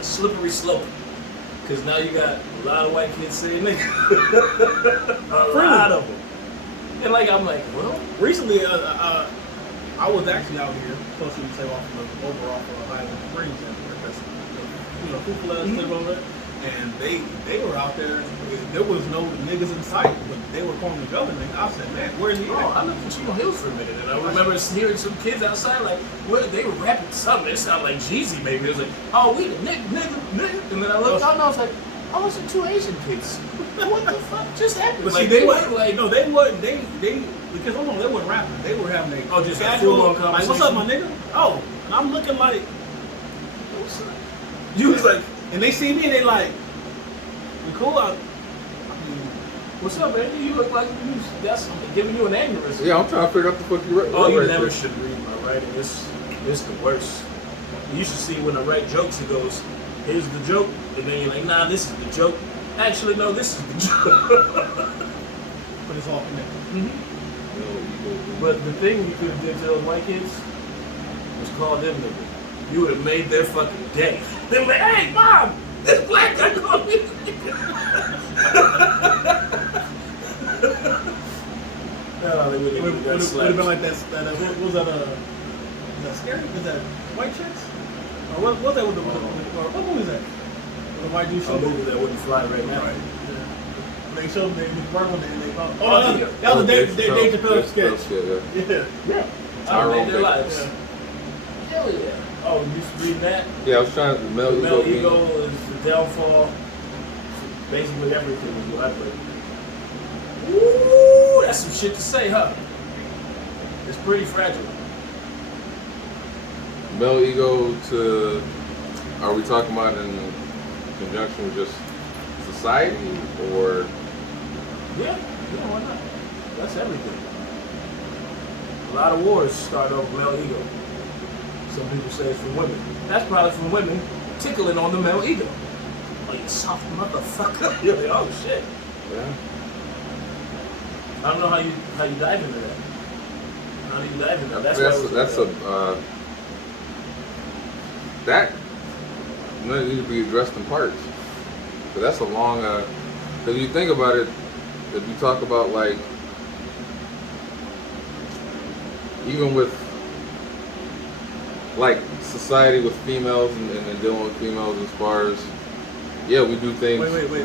a slippery slope. Because now you got a lot of white kids saying nigga. A lot of them. And like, I'm like, well, Recently, I was actually out here, closer to say off of Highland Springs, and that's Kufla live over there, and they were out there. There was no niggas in sight, but they were calling each other niggas. I said, man, where's he oh, at? I lived in Chino Hills for a minute, and I remember hearing some kids outside, like, what, they were rapping something. It sounded like Jeezy, maybe. It was like, oh, we the nigga. And then I looked out and I was like, oh, it's the 2 Asian kids. What the fuck just happened? But like, see, they were wasn't like they wasn't they because hold on, they weren't rapping. They were having a just a casual full-on like, what's up, my conversation? nigga? Oh, and I'm looking like what's up? you was like, and they see me and they like, you cool? I mean, What's up, baby? You look like that's giving you an aneurysm. Yeah, I'm trying to figure out the fuck you wrote. Oh, you right never there. should read my writing. It's the worst. You should see when I write jokes, it goes, here's the joke, and then you're like, nah, this is the joke. Actually, no, this is the joke. but it's all connected. But the thing you could have did to those white kids was call them nigga. You would have made their fucking day. They were like, hey, mom, this black guy called me nigga. No, they would Would have have slapped. been like that what was that is that scary? Is that White Chicks? Or what was that with what movie is that? With the white dude A showed movie that wouldn't fly right now. Right. Yeah. They showed them the part one and they called. Oh, Oh, yeah. that was a Dave Dave Chappelle Chappelle sketch. yeah. Yeah. I Tyrone made their Baker. lives. Yeah. Hell yeah. Oh, you used to read that? Yeah, I was trying to Mel The Mel Ego. Ego is the downfall. Basically everything is what I played. Ooh, that's some shit to say, huh? It's pretty fragile. Mel Ego to. Are we talking about in conjunction with just society or? Yeah, why not? That's everything. A lot of wars start over male ego. Some people say it's from women. That's probably from women tickling on the male ego. Oh, you soft motherfucker. You're like, oh shit. Yeah. I don't know how you dive into that. How do you dive into that? That needs to be addressed in parts. But that's a long. Because you think about it, if you talk about like, even with like society with females and dealing with females as far as, yeah, we do things. Wait. We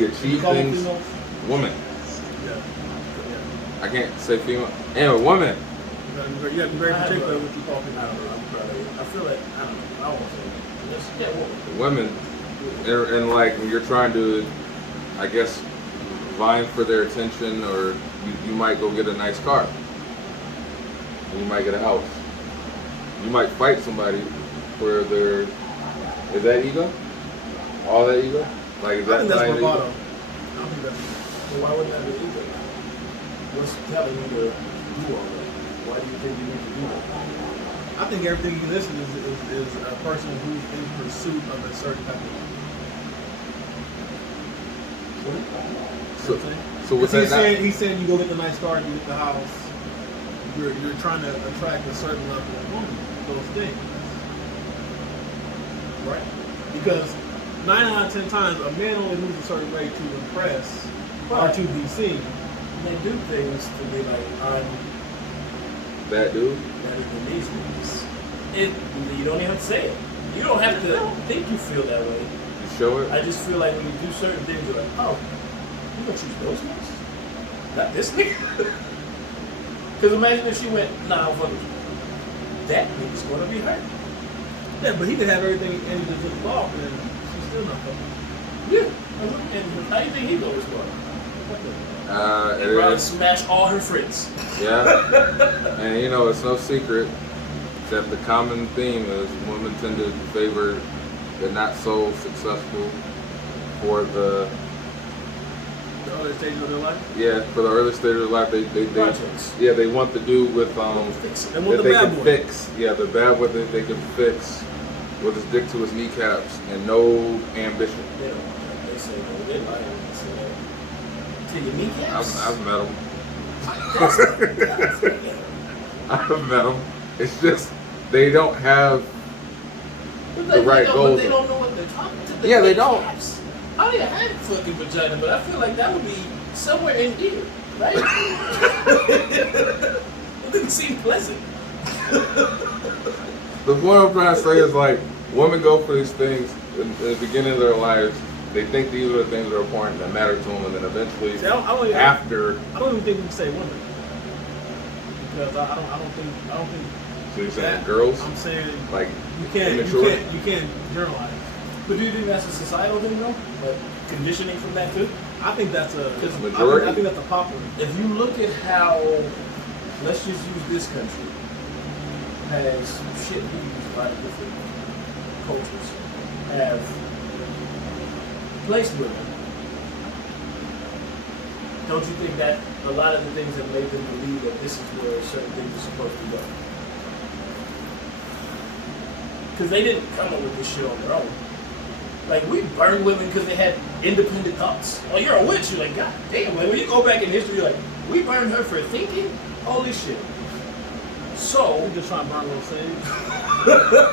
You achieve call them things. females? Woman. Yeah. I can't say female. And a woman. You have to be very particular what you call I females. don't know. I'm proud of you. I feel like, I don't know. I don't want to say that. Yeah, woman. Women. and like when you're trying to, I guess, vying for their attention, or you might go get a nice car. And you might get a house. You might fight somebody for their. Is that ego? All that ego? Like is I that think that's not bravado. ego? I think that's. Well, why wouldn't that be ego? What's telling you to do all that? Why do you think you need to do that? I think everything you listen is a person who's in pursuit of a certain type of life. So, so with He's that, saying you go get the nice car, you get the house. You're trying to attract a certain level of woman. Those things, right? Because 9 out of 10 times a man only moves a certain way to impress or to be seen. They do things to be like, I'm that dude. better than these niggas. You don't even have to say it. You don't have to think you feel that way. You show it. I just feel like when you do certain things, you're like, oh, you gonna choose those ones? Not this nigga? Because imagine if she went, nah, I don't fuck with you. That nigga's gonna be hurt. Yeah, but he could have everything and he just look off and she's still not fucking. Yeah. And how do you think he goes for? It He'd rather is. smash all her friends. Yeah. And you know, it's no secret that the common theme is women tend to favor the not so successful for the The other stage of their life. for the early stage of their life. They Projects. they want the dude with They want that the they bad can boy. fix. Yeah, the bad boy that they can fix with his dick to his kneecaps and no ambition. They don't. They say, no, they lie. They say that. To your kneecaps? I've met him. That's- I've met them. It's just they don't have. But The right goals. But they don't know what they're talking to. Yeah, they don't. Kneecaps. I don't even have a fucking vagina, but I feel like that would be somewhere in here, right? It didn't seem pleasant. The point I'm trying to say is like women go for these things in the beginning of their lives. They think these are the things that are important that matter to them, and then eventually, See, I don't even, after, I don't even think we can say women because I don't think so you're saying that- girls, I'm saying like you can't generalize. But do you think that's a societal thing, though? Like conditioning from that too? I think that's a Because majority- I think that's a popular. If you look at how, let's just use this country, has shit we use a lot of different cultures have placed women. Don't you think that a lot of the things have made them believe that this is where certain things are supposed to go? Because they didn't come up with this shit on their own. Like, we burn women because they had independent thoughts. Oh, you're a witch. You're like, God damn. Like, when you go back in history, you're like, we burned her for thinking? Holy shit. So, We just trying to burn little sage.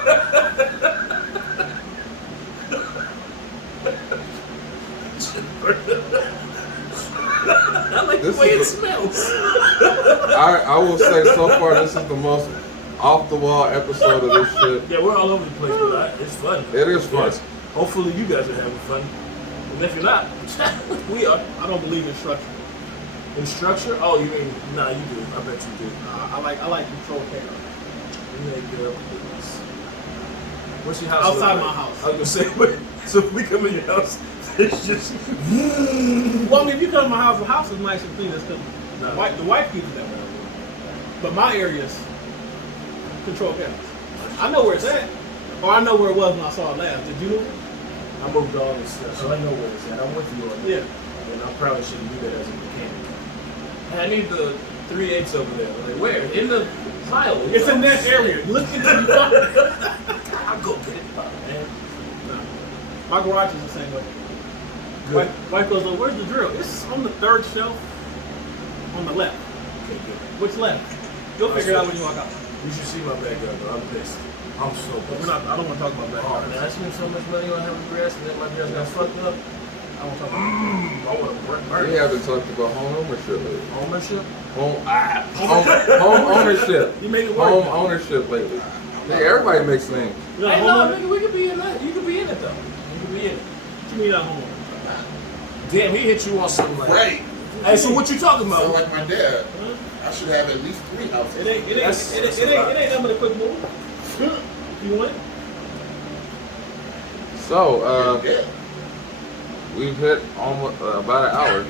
I like This the way it is smells. I will say so far this is the most off the wall episode of this shit. Yeah, we're all over the place, but it's fun. It is fun. Yes. Hopefully you guys are having fun. And if you're not, we are. I don't believe in structure. In structure? Oh, you mean, nah, you do. I bet you do. I like control chaos. You ain't good. What's your house? Outside look my like? house. I was gonna say, so if we come in your house, it's just. Well, I mean, if you come to my house, the house is nice and clean. That's because No. the wife keeps it that way. But my areas control chaos. I know where it's at, or I know where it was when I saw it last. Did you know? I moved all this stuff, so I know where it's at. I'm with you on that. Yeah. And I probably shouldn't do that as a mechanic. I need the 3/8 over there. Like, where? In the pile. It's in that area. Look into the I'll go get it. Oh, man. My garage is the same way. Good. Wife goes, well, where's the drill? It's on the third shelf on the left. Okay, good. Which left? You'll figure it out when you walk out. You should see my backyard, though. I'm pissed. I'm so But pissed. I don't want to talk about that. Oh, man, I spent so much money on having grass and then my grass got fucked up. I won't talk about I want to burn We haven't talked about home ownership lately. ownership. Home ownership. You made it work. Home ownership lately. Hey, everybody makes things. You're not Hey, a no, homeowner? nigga, we could be in that. You could be in it, though. You could be in it. What you mean not a homeowner? Damn, he hit you on something like Right. Hey, so what you talking So about? like my dad, Huh? I should have at least 3 houses. It ain't That's nothing but a quick move. You want it? So, Yeah. we've hit almost about an hour.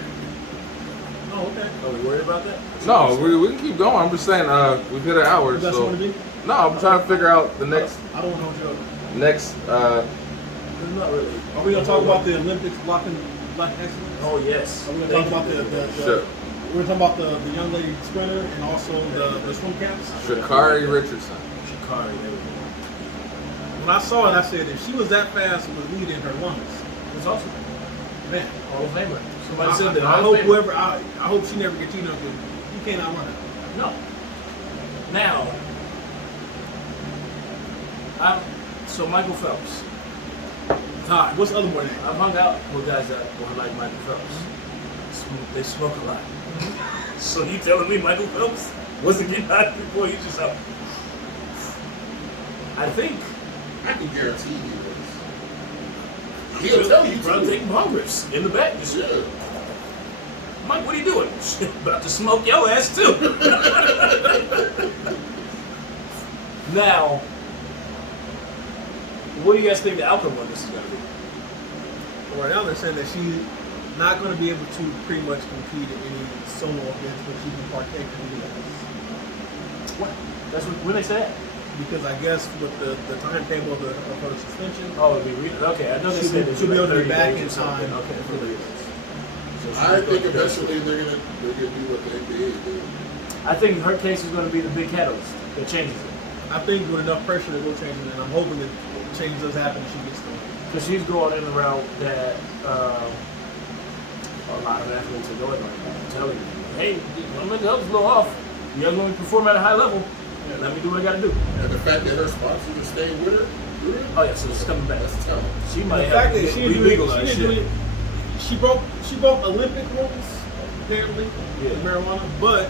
Oh, okay. Are we worried about that? No, we can keep going. I'm just saying, we've hit an hour. You got So something to do? no, I'm trying to figure out the next I don't want to hold you up. next. There's not really. Are we gonna talk about the Olympics blocking black excellence? Oh yes. Are we gonna talk about the Sure. we're gonna talk about the young lady sprinter and also the swim camps? Sha'Carri Richardson. Sha'Carri, there we go. When I saw it, I said if she was that fast with lead in her lungs, It's awesome. man. Hall of Famer. Somebody I, said that. I Hall hope of Famer. whoever I hope she never gets up with. You can't outrun her. No. Now, so Michael Phelps. Hi, what's the other one? I've hung out with guys that were like Michael Phelps. They smoke a lot. So you telling me Michael Phelps wasn't getting hot before he just out? I think I can guarantee you this. He'll tell you bro, too. taking bong rips in the back. Just, Yeah. Mike, what are you doing? About to smoke your ass too. Now, what do you guys think the outcome of this is going to be? Right now they're saying that she's not going to be able to pretty much compete in any solo events, but she can partake in relays. What? That's when they said. Because I guess with the timetable of her suspension, Oh, okay. I know they said she'll be able to be 30 back days in or something. time Okay, for the relays. So she's I think gonna- eventually they're gonna do what the NBA did. I think her case is going to be the big catalyst that changes it. I think with enough pressure it will change it, and I'm hoping that change does happen and she gets going. Because she's going in the route that a lot of athletes are going on. I'm telling you, hey, my mental health is a little off. You guys want me to perform at a high level? Yeah, let me do what I got to do. And the fact that her sponsors are staying with her, Oh yeah, so it's coming back. that's tough. She And might the have fact to that she didn't do it, legalize she didn't do shit. it, she broke Olympic rules apparently, Yeah. with marijuana, but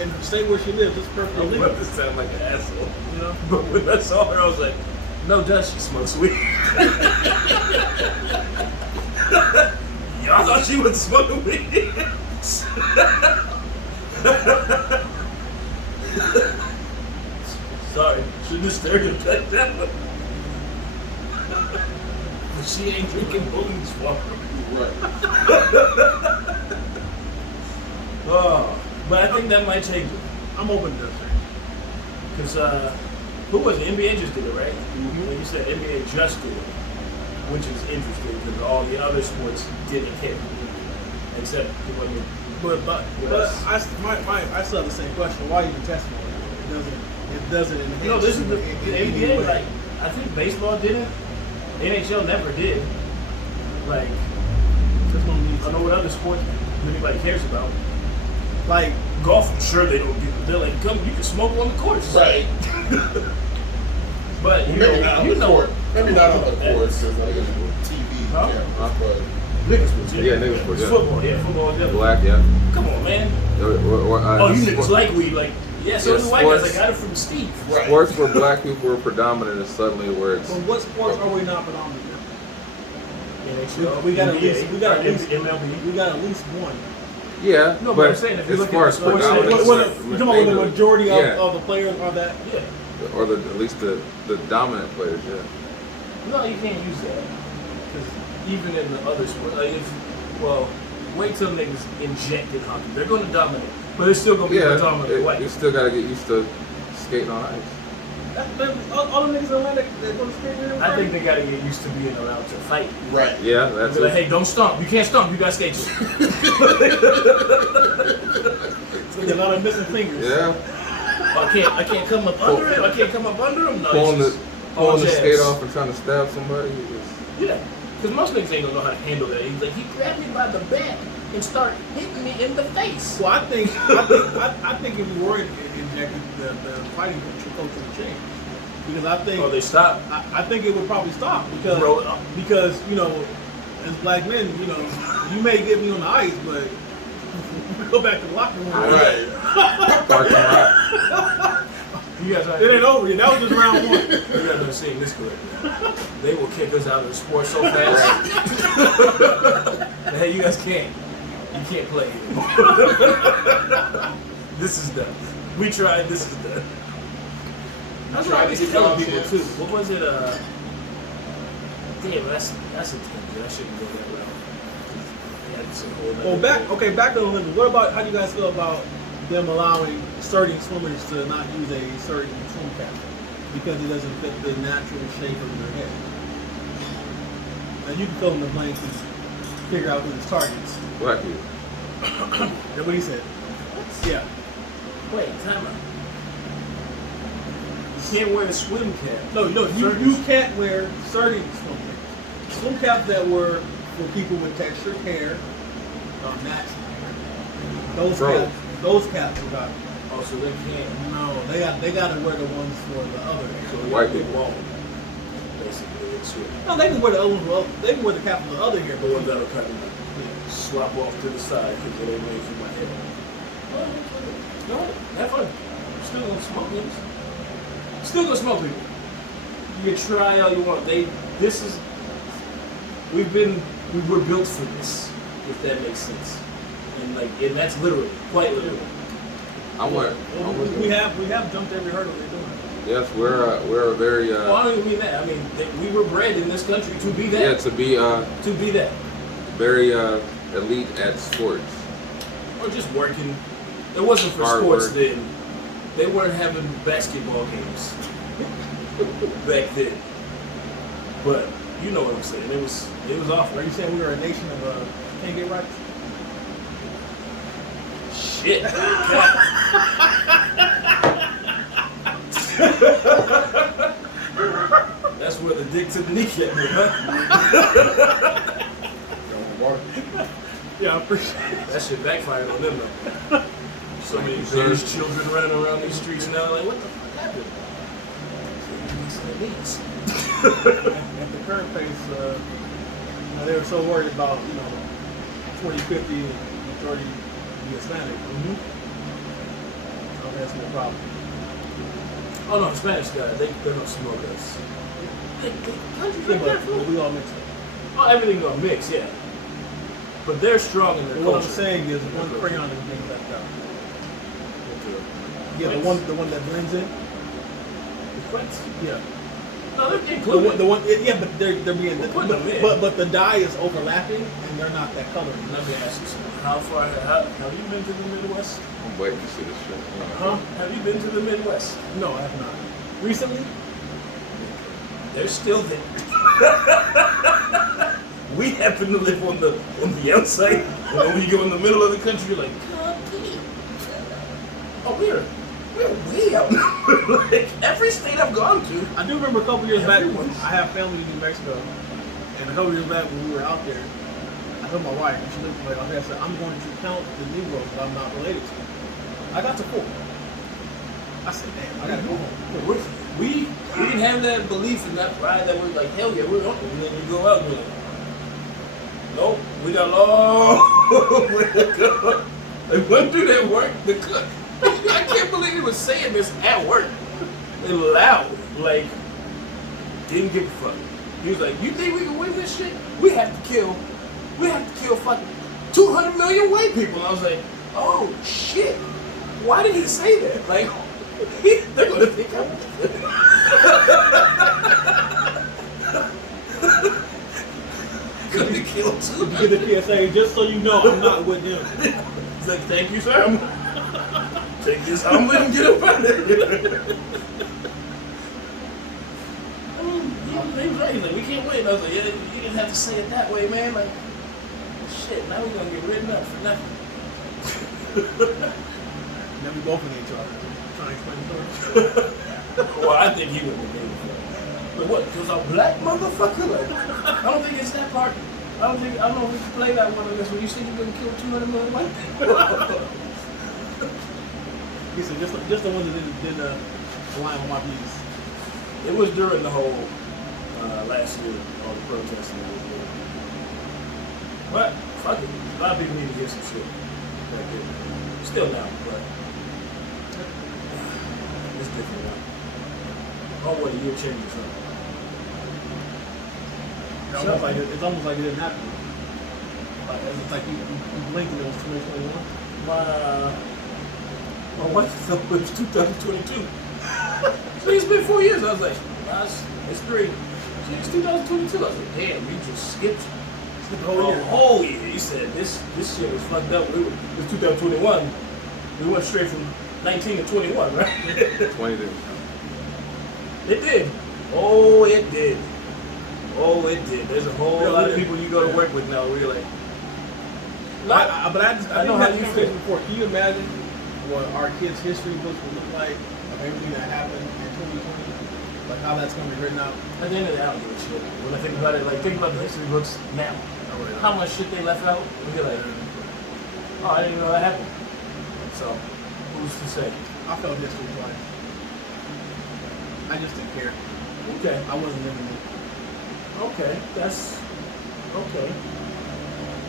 in the state where she lives, it's perfectly I'm legal. about to sound like an asshole. You know, But when I saw her, I was like, no, does she smokes weed? Y'all thought she was smoking weed? Sorry, shouldn't have stereotyped that one. But she ain't drinking booze water. Right. Oh, but I think that might change it. I'm open to that. Because, who was it? NBA just did it, right? When you said NBA just did it, which is interesting because all the other sports didn't care. Except, I mean, But Yes. I still have the same question. Why even test for it? It doesn't enhance. you know, this is the in any NBA, way. like, I think baseball didn't. NHL never did. Like, There's no need I don't know what other sport anybody cares about. like Golf, I'm sure they don't do. They're like, come, you can smoke on the course. Right. But, you Maybe know, not on you the know, court. Maybe not on the That's- court because like TV Huh? cameras, but Niggas sports, Yeah, niggas sports, yeah. Football, yeah, football. is different. Black, yeah. Come on, man. Oh, Oh, you niggas like weed, like yeah. So Yeah, do white guys. sports. I got it from Steve. right. Sports where black people were predominant is suddenly where it's. but what sports are we not predominant in? NHL, We got at NBA, least we got at least MLB. we got at least one. Yeah, No, but I'm saying if you as look far at as the sports predominant, that- What you talking about? When the majority yeah. of the players are that. Yeah. or at least the dominant players, yeah. No, you can't use that because even in the other sports, like wait till niggas inject in hockey. They're going to dominate, but it's still going to be Yeah, predominantly white. you still gotta get used to skating on ice. All the niggas in Atlanta that go to skate here. I think they got to get used to being allowed to fight. Right. Yeah, that's Be like, it. hey, don't stomp. You can't stomp. You got skates. There's a lot of missing fingers. Yeah, I can't come up under him. I can't come up under him. No, pulling it's the just pulling all the jazz. skate off and trying to stab somebody. you just- Yeah, because most niggas ain't gonna know how to handle that. He's like, he grabbed me by the back and started hitting me in the face. So I think if we were injected, the fighting culture would change. Because I think Oh, they stopped. I think it would probably stop Bro, because you know, as black men, you know, you may get me on the ice, but we go back to the locker room. Right. Parking lot. you guys It ain't over yet. That was just round one. You guys are seeing this correct. They will kick us out of the sport so fast. Hey, you guys can't. You can't play anymore. This is done. We tried. This is done. That's what I was telling people too. What was it? damn, that's a tangent. I shouldn't go that route. Yeah, it's a whole other Well, thing. back to the Olympics. What about, how do you guys feel about them allowing certain swimmers to not use a certain swim cap because it doesn't fit the natural shape of their head? And you can fill in the blanks and figure out who his targets. Black people. That's what he said. Yeah. Wait, time out. You can't wear a swim cap. No, you can't wear certain swim caps. Swim caps that were for people with textured hair, natural hair. Those caps are got. Oh, so they can't. No, they got to wear the ones for the other So hair. White they people. won't. Basically, it's swim. No, they can wear the other ones. Well, they can wear the cap for the other hair. The ones that'll kind of swap off to the side because they ain't made for my head. Well, go ahead, have fun. Still gonna smoke niggas. Still gonna smoke people. You can try all you want. We were built for this, if that makes sense. And that's literally, quite literally. We have jumped every hurdle they're doing. Yes, we're a very Well, I don't even mean that. I mean, we were bred in this country to be that. yeah, to be To be that. very elite at sports. Or just working. It wasn't for Hard sports work. then. They weren't having basketball games back then. But you know what I'm saying. It was awful. Are you saying we were a nation of can't get right? Shit. That's where the dick to the kneecap went, huh? Yeah, I appreciate it. That shit backfired on them though. So many British children running around these streets now, like, what the fuck happened? At the current pace, they were so worried about 40-50 majority be Hispanic. Mm-hmm. So that's no problem. Oh no, Spanish guys, they're not smoke us. Countries like that, But we all mix it. oh, everything gonna mix, yeah. But they're strong in their But culture. what I'm saying is one crayon is being left out. Okay. Yeah, the one that blends in. The Quints? Yeah. No, they're included. The one, yeah, but they're being, We'll put them in. but the dye is overlapping and they're not that color. Let me ask you something. Have you been to the Midwest? I'm waiting to see this shit. Huh? Have you been to the Midwest? No, I have not. Recently? They're still there. We happen to live on the outside, and then when you go in the middle of the country, you're like, God damn. Oh, we're way out. Like every state I've gone to. I do remember a couple years back, Everyone's- I have family in New Mexico, and a couple years back when we were out there, I told my wife, and she looked at me, I said, I'm going to count the Negroes that I'm not related to. I got to 4. I said, damn, I gotta go home. We didn't have that belief and that pride that we're like, hell yeah, we're uncle. And then you go out and you're like, nope, we got a long way to go. Like, went through that work, the cook. I can't believe he was saying this at work. Loud. Like, didn't give a fuck. He was like, you think we can win this shit? We have to kill fucking 200 million white people. And I was like, oh shit. Why did he say that? Like, they're gonna think I'm gonna kill two. Get the PSA, just so you know, I'm not with them. He's like, thank you, sir. Take this helmet and get up out of here. I mean, he was right. He's like, we can't win. I was like, yeah, you didn't have to say it that way, man. Like, shit, now we're gonna get written up for nothing. Then we both in each other. Trying to explain the story. Well, I think he would have been for it. But what? Because a black motherfucker? Like, I don't think it's that part. I don't know if we can play that one on this one. You said you're gonna kill 200 million white people. He said, just the ones that didn't align with my views. It was during the whole last year, all the protesting that was going on. But fuck it, a lot of people need to hear some shit back then. Still now, but it's different now. Oh, what a year changes, huh? It's almost like it didn't happen. It's like you blinked and it was 2021. My wife thought it was 2022. So it's been 4 years. I was like, it's 3. It's 2022. I was like, damn, you just skipped The whole year. whole year. He said this shit was fucked up. It was 2021. We went straight from 19 to 21, right? 20 didn't It did. Oh, it did. Oh, it did. There's a whole Yeah, lot we of did. people you go to work with now where you're like, But I know know how how you you feel. feel before. Can you imagine what our kids' history books will look like of everything that happened in 2020? Like how that's going to be written out? at the end of the day, I don't give a shit. When I think about it, like, think about the history books now. How much shit they left out? And you're like, oh, I didn't even know that happened. So, who's to say? I felt history twice. I just didn't care. Okay. I wasn't living it. Okay. That's okay.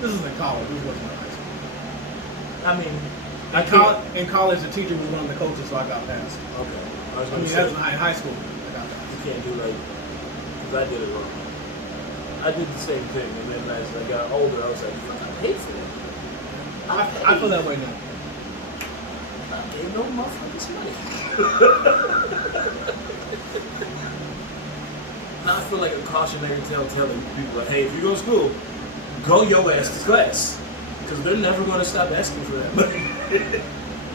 This is in college. This wasn't in high school. I mean, In college, the teacher was one of the coaches, so I got passed. Okay. I was I gonna mean, say, that's in high school. I got you passed. can't do like, because I did it wrong. I did the same thing, and then as I got older, I was like, fuck, I paid for it. I feel that way now. I gave no motherfuckers money. Now I feel like a cautionary tale telling people, like, hey, if you go to school, go your ass to class. Because they're never going to stop asking for that money.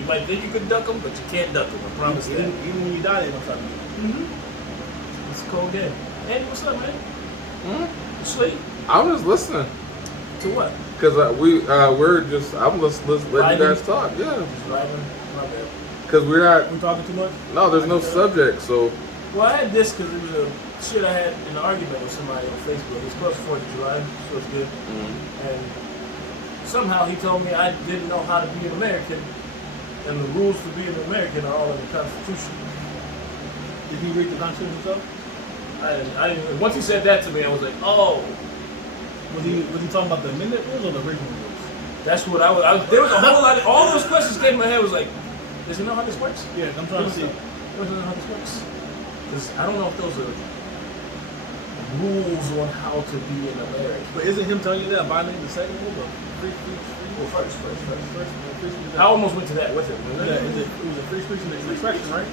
You might think you can duck them, but you can't duck them, I promise that. Even when you die, they don't stop you. Mm-hmm. It's a cold game. Andy, what's up, man? Hmm? You sleep? I'm just listening. To what? Because I'm just letting you guys talk. Yeah. Just riding? My bad. Because we're not, We talking too much? no, there's no subject. So, Well, I had this because it was a shit I had in an argument with somebody on Facebook. It's close to 4th of July, so it's good. And somehow he told me I didn't know how to be an American, and the rules for being an American are all in the Constitution. Did he read the Constitution himself? I didn't. Once he said that to me, I was like, oh, Was he talking about the amendment rules or the original rules? that's what I was. There was a whole lot. All those questions came in my head. Was like, does he know how this works? Yeah, I'm trying to see. Does he know how this works? Because I don't know if those are rules on how to be an American. But isn't him telling you that violating the second rule of free speech? Well, first. Free speech. I almost went to that with him. Yeah, it was a free speech and expression, right?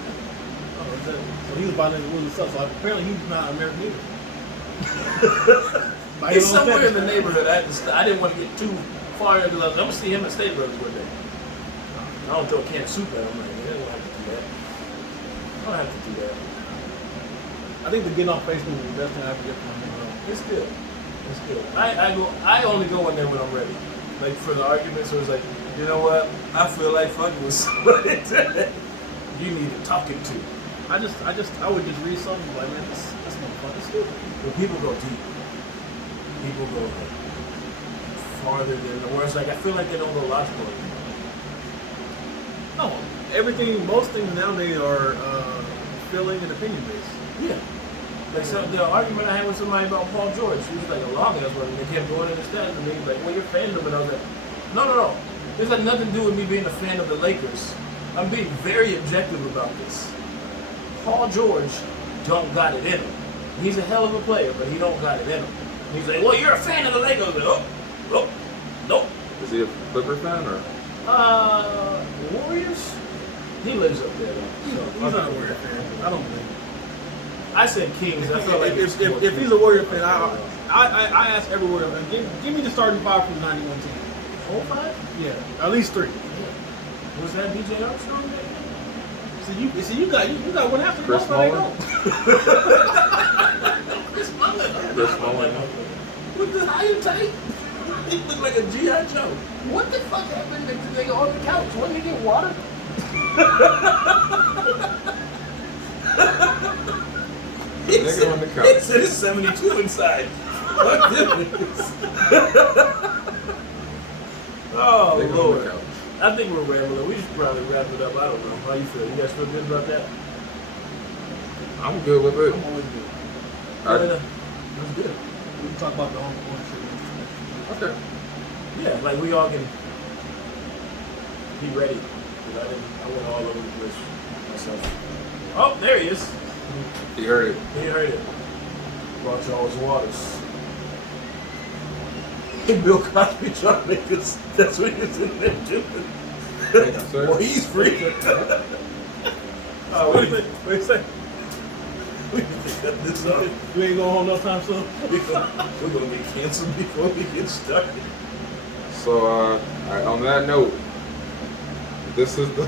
Oh, is that, so he was violating the rules himself. So apparently he's not American either. By He's his own somewhere in the standards. neighborhood. I didn't want to get too far into that. I'm gonna see him at State Brothers one day. I don't throw a can of soup at him. I'm like, yeah, I don't have to do that. I don't have to do that. I think the getting off Facebook is the best thing I ever get from him. It's good. It's good. I only go in there when I'm ready. Like for the argument, so it's like, you know what? I feel like fucking with somebody today. You need a talking to. I would just read something like, man, this motherfucker's stupid. When people go deep, people go farther than the words. Like I feel like they don't go logical anymore. No, most things nowadays are feeling and opinion based. Yeah. Like so the argument I had with somebody about Paul George, he was like a long ass one, and they kept going in the stats, and they was like, well, you're fandom, and I was like, no. This had nothing to do with me being a fan of the Lakers. I'm being very objective about this. Paul George don't got it in him. He's a hell of a player, but he don't got it in him. He's like, well, you're a fan of the Lakers. I was like, oh, nope. is he a Clipper fan or? Warriors? He lives up there, though. So, He's not a Warrior fan. I don't believe. I said Kings. I felt like If he's a Warrior fan, I ask every Warrior fan, give me the starting five from the 91 team. Whole five? Yeah, at least three. Was that DJ Armstrong there? So you got one after Chris most, but they Mullin? don't. Chris Mullin. Chris Mullin. With the high tight. He looked like a G.I. Joe. What the fuck happened to the nigga on the couch? Wasn't he get water? Nigga on the couch. It said it's 72 inside. Fuck them niggas. Oh, Nigga on Lord. the couch. I think we're rambling. We should probably wrap it up. I don't know. How you feel? You guys feel good about that? I'm good with it. I'm always good. That's good. We can talk about the ownership. Okay. Yeah, like we all can be ready. 'Cause I went all over the place myself. Oh, there he is. He heard it. He heard it. Brought y'all his waters. And Bill Cosby trying to make us, that's what he's in there doing. Thank you, sir. Well, he's free. What do you say? What do you think? cut this off. You ain't going home no time soon. We're gonna be canceled before we get started. So, all right, on that note, this is the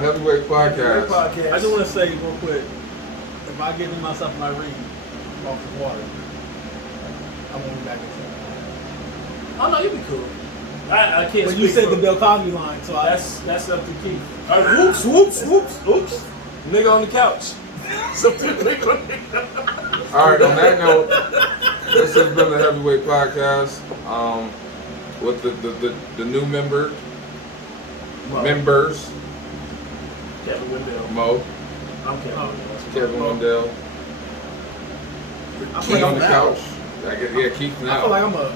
Heavyweight Podcast. Podcast. I just want to say real quick, if I get myself my ring off the water, I won't be back in Oh no, you'll be cool. I can't. But you speak said the for- Bill Cosby line, so That's up to Keith. All right, whoops. Nigga on the couch. Something nigga on the couch. All right, on that note, this has been the Heavyweight Podcast with the new members. Kevin Wendell. Mo, I'm Kevin Wendell. Kevin Wendell, I Keith feel on like the couch. I guess, yeah, Keith I now. feel like I'm a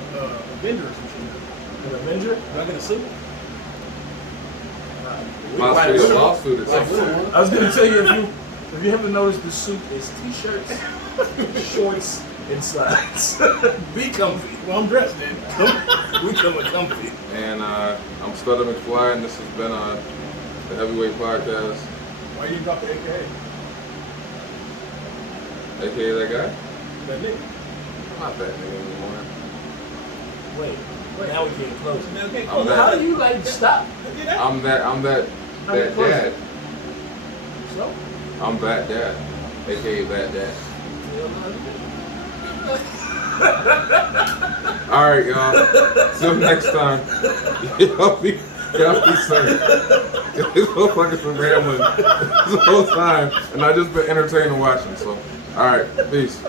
vendor or some shit. An Avenger? Do I get a suit? Possibly a lawsuit or something. I was gonna tell you if you haven't noticed, the suit is t-shirts, shorts, and slides. Be comfy. Well, I'm dressed then. We coming comfy. And I'm Stutter McFly, and this has been the Heavyweight Podcast. Why you didn't drop the AKA? AKA that guy? That nigga. I'm not that nigga anymore. Wait. Now we getting close. Man, okay, I'm that- How do you like stop? Get out. I'm that How you close dad. it? So? I'm that dad. AKA that dad. Alright, y'all. Till next time. Y'all be safe. This motherfucker's been rambling this whole time, and I just been entertained watching. So, alright, peace.